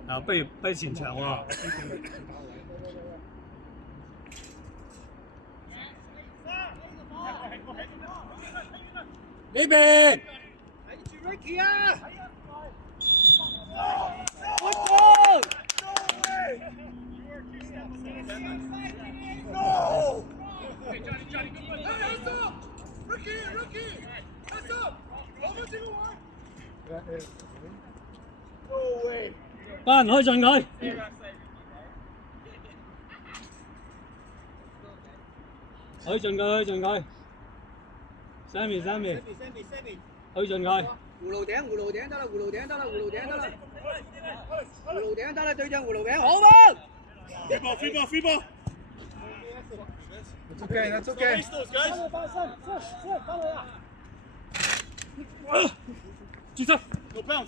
嗱，不如前場喎。呢邊。睇住 Ricky 啊！ No! Hey, Johnny, good one. Hey, hands up! Ricky! Hands up! Over to the one! No way! 班人可以進佢。可以進佢。Sammy， 可以進佢。葫蘆頂得啦，葫蘆頂得啦，對象葫蘆頂，好嘛 Free ball! That's okay.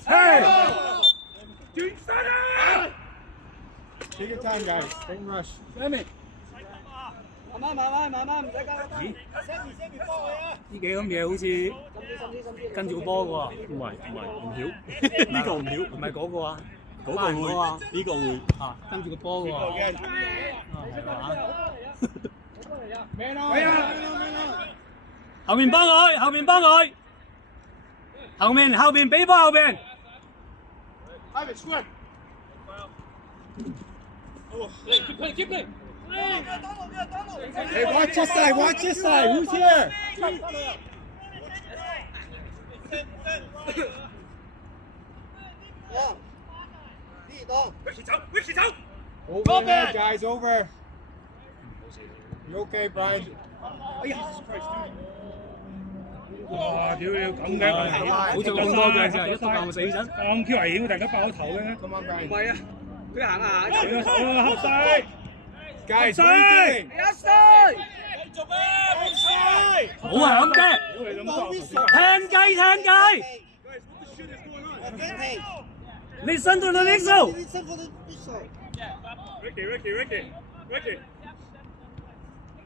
Hey! Take your time, guys. Don't rush. Sammy. 慢慢，唔使急。咦？呢幾咁嘢好似跟住個波嘅喎。唔曉，呢個唔曉，唔係嗰個啊。嗰個會，呢個會。啊，跟住個波嘅喎。係嘛？ Man on! 後面幫佢，後面俾波後邊。Ivan, square. Keep playing. Hey, watch this side. Who's here? Over there, guys, over. You okay, Brian? 哇！屌你咁嘅，好似咁多嘅啫，一爆死陣。咁 Q 危險，突然間爆咗頭嘅。 Come on, 唔 Brian. 係啊，佢行下。黑晒。 Guys, what are you doing? 好響啫！聽雞！ Listen to the whistle. Listen for the whistle. Ricky.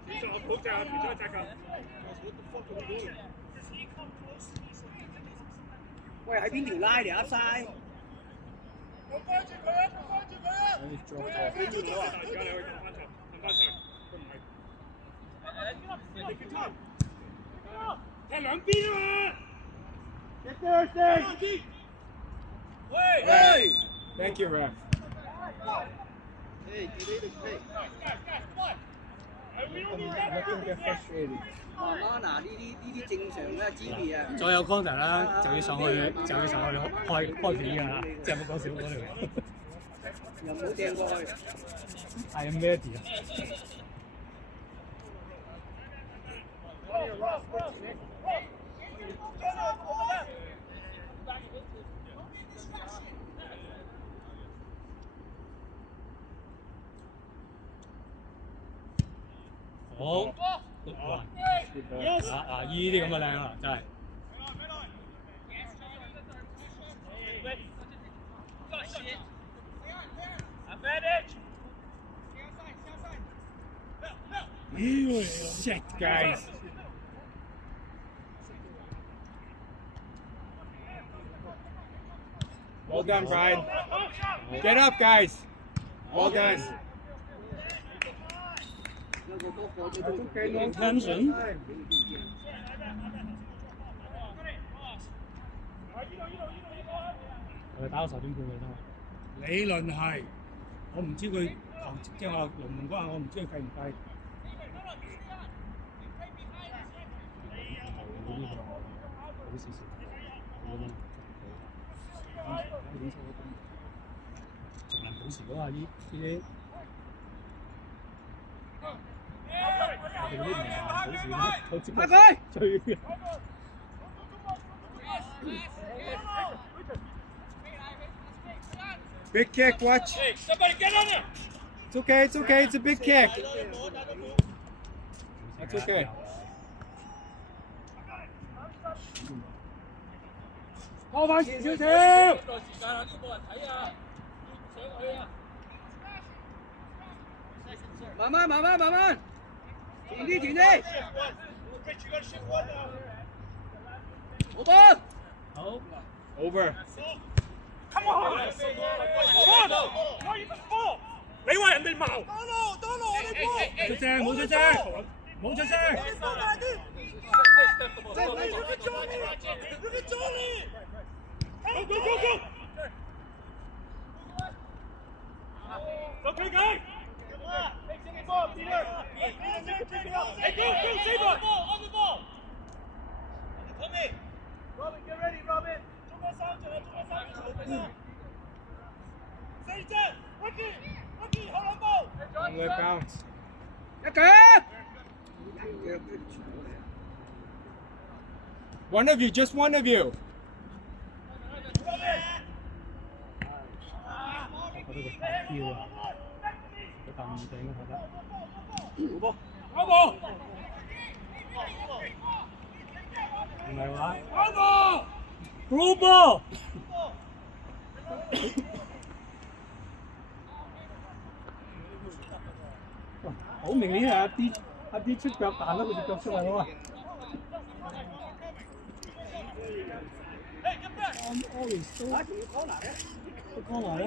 其實我保證我其中一隻㗎。喂，喺邊條拉嚟啊？晒。踢兩邊啊嘛！ Hey! Thank you, ref. Hey, delay the play. Let them get frustrated. 慢慢嗱，呢啲正常嘅指示啊。再有 contact 啦，就要上去開片㗎啦，即係冇講笑嗰條。又唔好掟過去。I am ready 啊！好，依啲咁嘅靚啊，真係。Shit, guys. Well done, Brian. Get up, guys. Well done. Okay, no tension. 我哋打到10點半嘅啫。理論係，我唔知佢即係我龍門嗰下，我唔知佢計唔計。好少少。仲能保持嗰下呢啲。我哋嗰啲唔係保持咩？我接佢追。Big kick, watch. Hey, somebody get on him! It's okay, it's a big kick. That's okay. 拖翻前少少。時間啦，呢個冇人睇啊，要上去啊！慢慢，前啲。好波。好。Over. Come on! Ball! 你話人哋矛？出聲，冇出聲。Go! Okay, guys. Hey, go, save us! On the ball! Come in. Robin, get ready, Robin. 中間三場。Ricky, 後兩步。One-way bounce. 一腳。One of you, just one of you. 我覺得個大標啊，佢大二頂應該睇得。好波，開波！唔係話開波 ，blue ball。好明顯係一啲出腳彈咗佢隻腳出嚟喎。Always都講埋咧。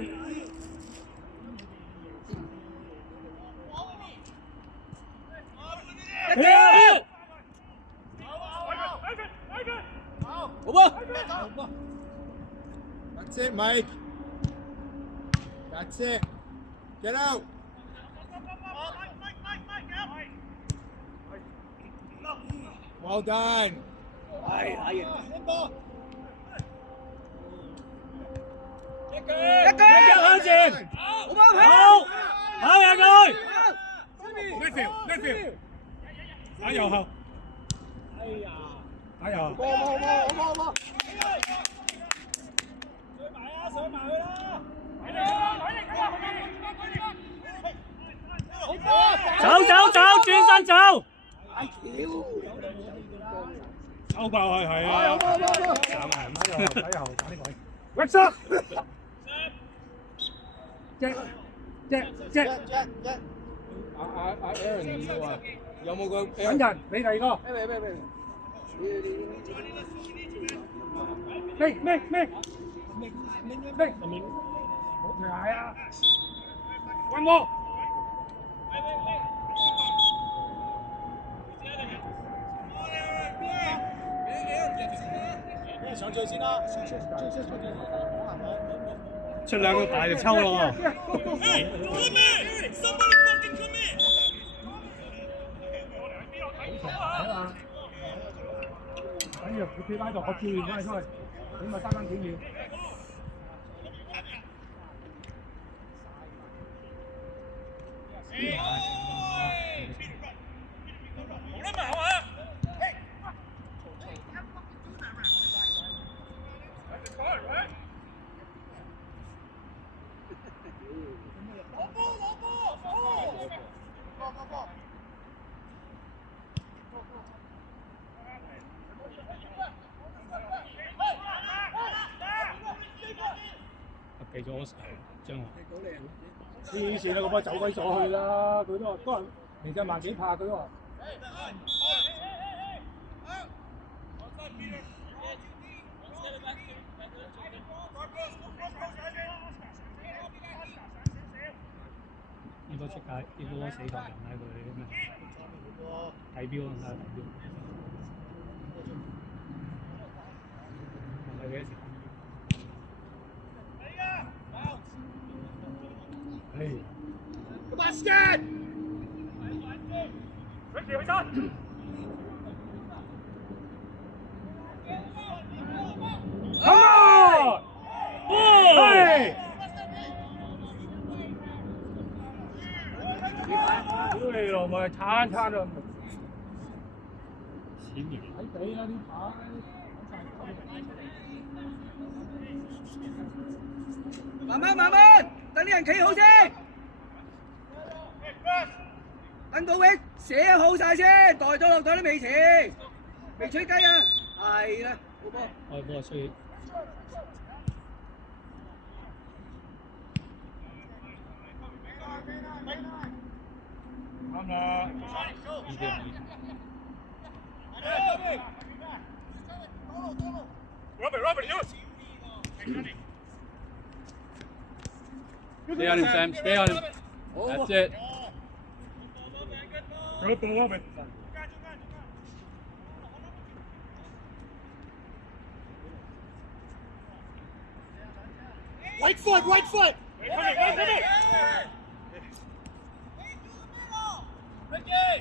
好波。That's it, Mike. That's it. Get out. Well done. 係。一腳向前，好波好，跑入去 ！Matthew， 打右後，打右後。波。上埋去啦！走，轉身走。屌！抽爆係啊！有波。打右後，打呢個位。What's up？隻。阿 Aaron 要啊，有冇個揾人，你第二個。咩？好條鞋啊！揾我。上最先啦，出兩個大力抽咯。等住佢企喺度，我跳完翻出去，起碼3幾秒。記咗張學。黐線啦，個波走鬼咗去啦！佢都話嚟緊萬幾拍，佢都話。應該出界，應該死球人喺佢咩？睇標啊！睇標。係幾時？Come on, Stan! Ricky, what's up? Come on! Hey! 屌你老母，攤到錢嚟。睇地啦呢排。慢慢，等啲人企好先。等到位寫好晒先，袋咗落袋都未遲，未取雞啊！係啦，好波。開波需要。啱啦。Robert, you. Stay on him, Sam. Stay on him. That's it. Robert. Right foot!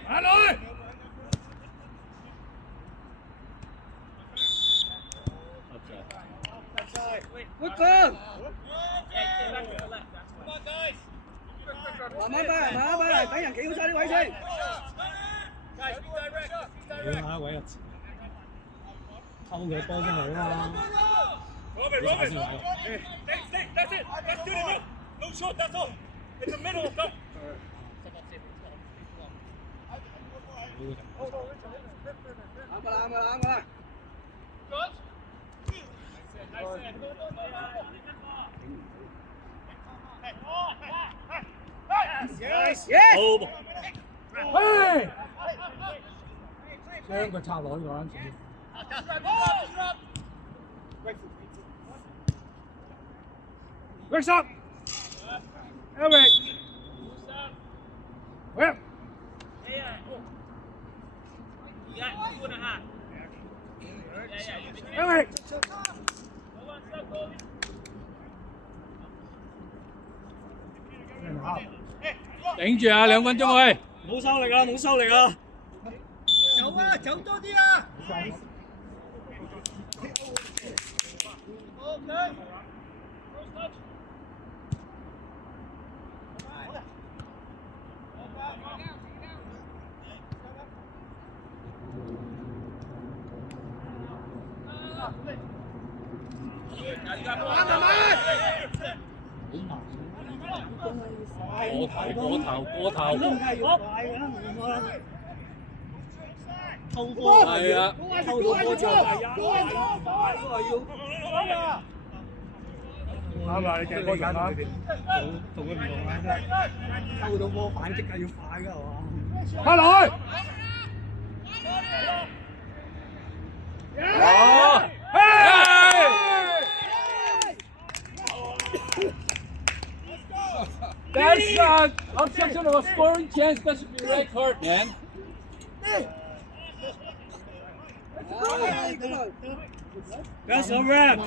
Hello! Good girl! 慢慢，等人企好晒啲位先。你下一位啊！偷佢波先嚟啊嘛！ Robert! Stay! That's it! That's good enough! No shot, that's all! In the middle, go! 啱噶啦！ Yes! 嘿！將佢插落去嗰陣時。Wake up! Eric! Well. Eric! 頂住啊！2分鐘去。冇收力啊！走多啲啊！過頭。係啊。偷到波就係啊！都係要。啱啊！你鏡波揀佢哋同佢唔同啊！抽到波反擊係要快㗎係嘛？翻來。That's obstruction of a scoring chance. That should be red card, man. That's a red。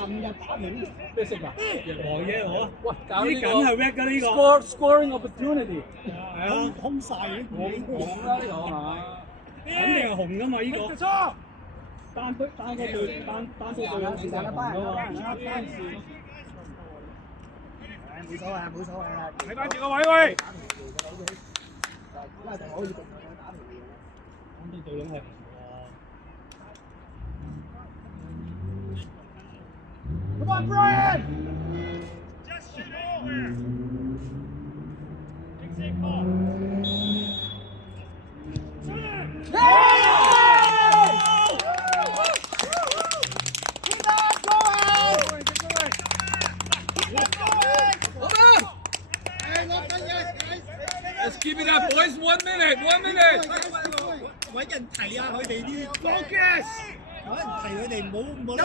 咩色啊？何嘢我？喂，搞呢個呢梗係 red 㗎呢個。Scoring opportunity。係啊，空曬嘅。紅啦呢個係嘛？肯定係紅㗎嘛呢個。單對有時間啦，班人冇所謂啊，冇所謂啦。睇翻住個位喂。拉就可以動打條嘢。咁啲隊友係。Come on, Brian! Just shoot over. Let's keep it up, boys. 1 minute. 1 minute. 揾人提下佢哋啲 focus，揾人提佢哋唔好入多啦！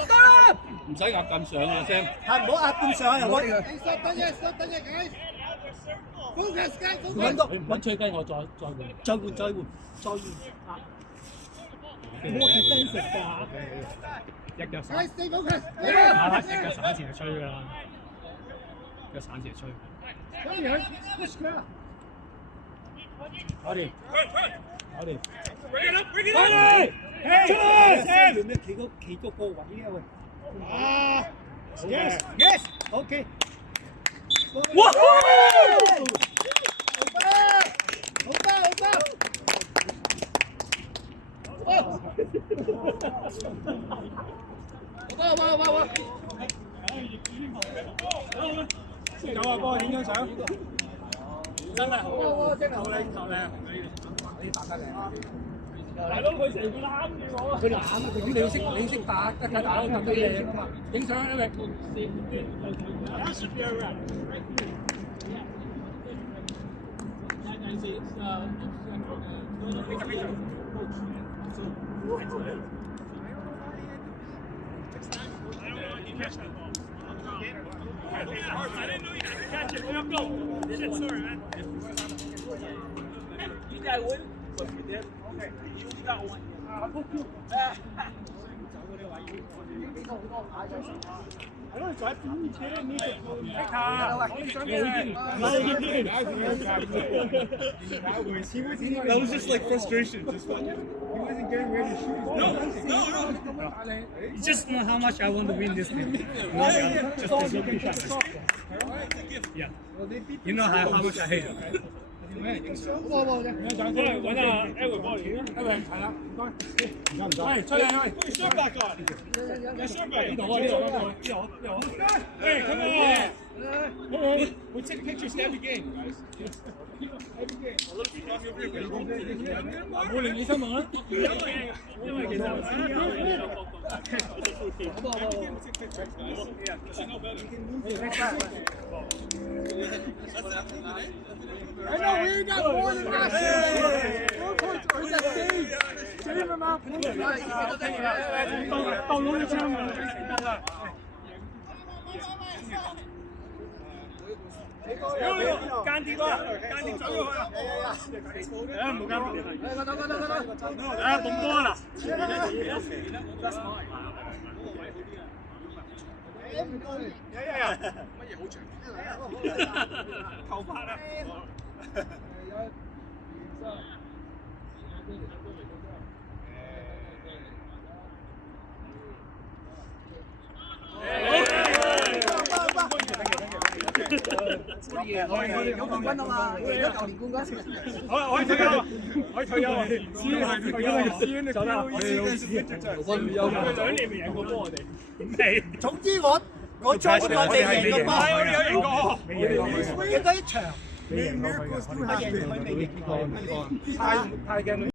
唔使壓咁上啊聲。係唔好壓咁上入去。揾吹雞，我再換。冇defensive㗎，一腳散，一腳散前就吹㗎啦，一腳散前就吹。我哋，企嗰個位啊喂。Yes，OK。哇！好得。哇！有啊，幫我影張相。真係好真係好靚，你打得靚。大佬佢成個攬住我啊！佢攬啊！咁你識打，得㗎打到咁多嘢，影相因為。I didn't know you had to catch it. Let him go. Shit, sorry, man. You got one? But you did? Okay. You got one. I'll put you. I don't know, I think you didn't need to go back. That was just like frustration. Just he wasn't getting ready to shoot. No. You just know how much I want to win this game. Yeah. You know how much I hate it. 揾阿 Edward 幫我嚟啦 ，Edward 係啦，唔該，係吹啊，喂 ，shot back on，你 shot back 呢度啊，呢度，hey come on，we take pictures every game guys，冇靈異新聞啦，因為其實I know we got more than that. 4 points or that same amount of points. 到攞咗槍啦，成功啦！間跌啊！間跌走咗去啊！誒冇間跌。誒動波啦！乜嘢好長？頭髮啊！有冠軍啊嘛，我哋都舊年冠軍。可以退休啊！可以退休啊！走得，2年未贏過波我哋，未。總之我將我哋贏過波，我哋有贏過，贏過一場。未贏過佢嘅，我哋未贏過，太驚。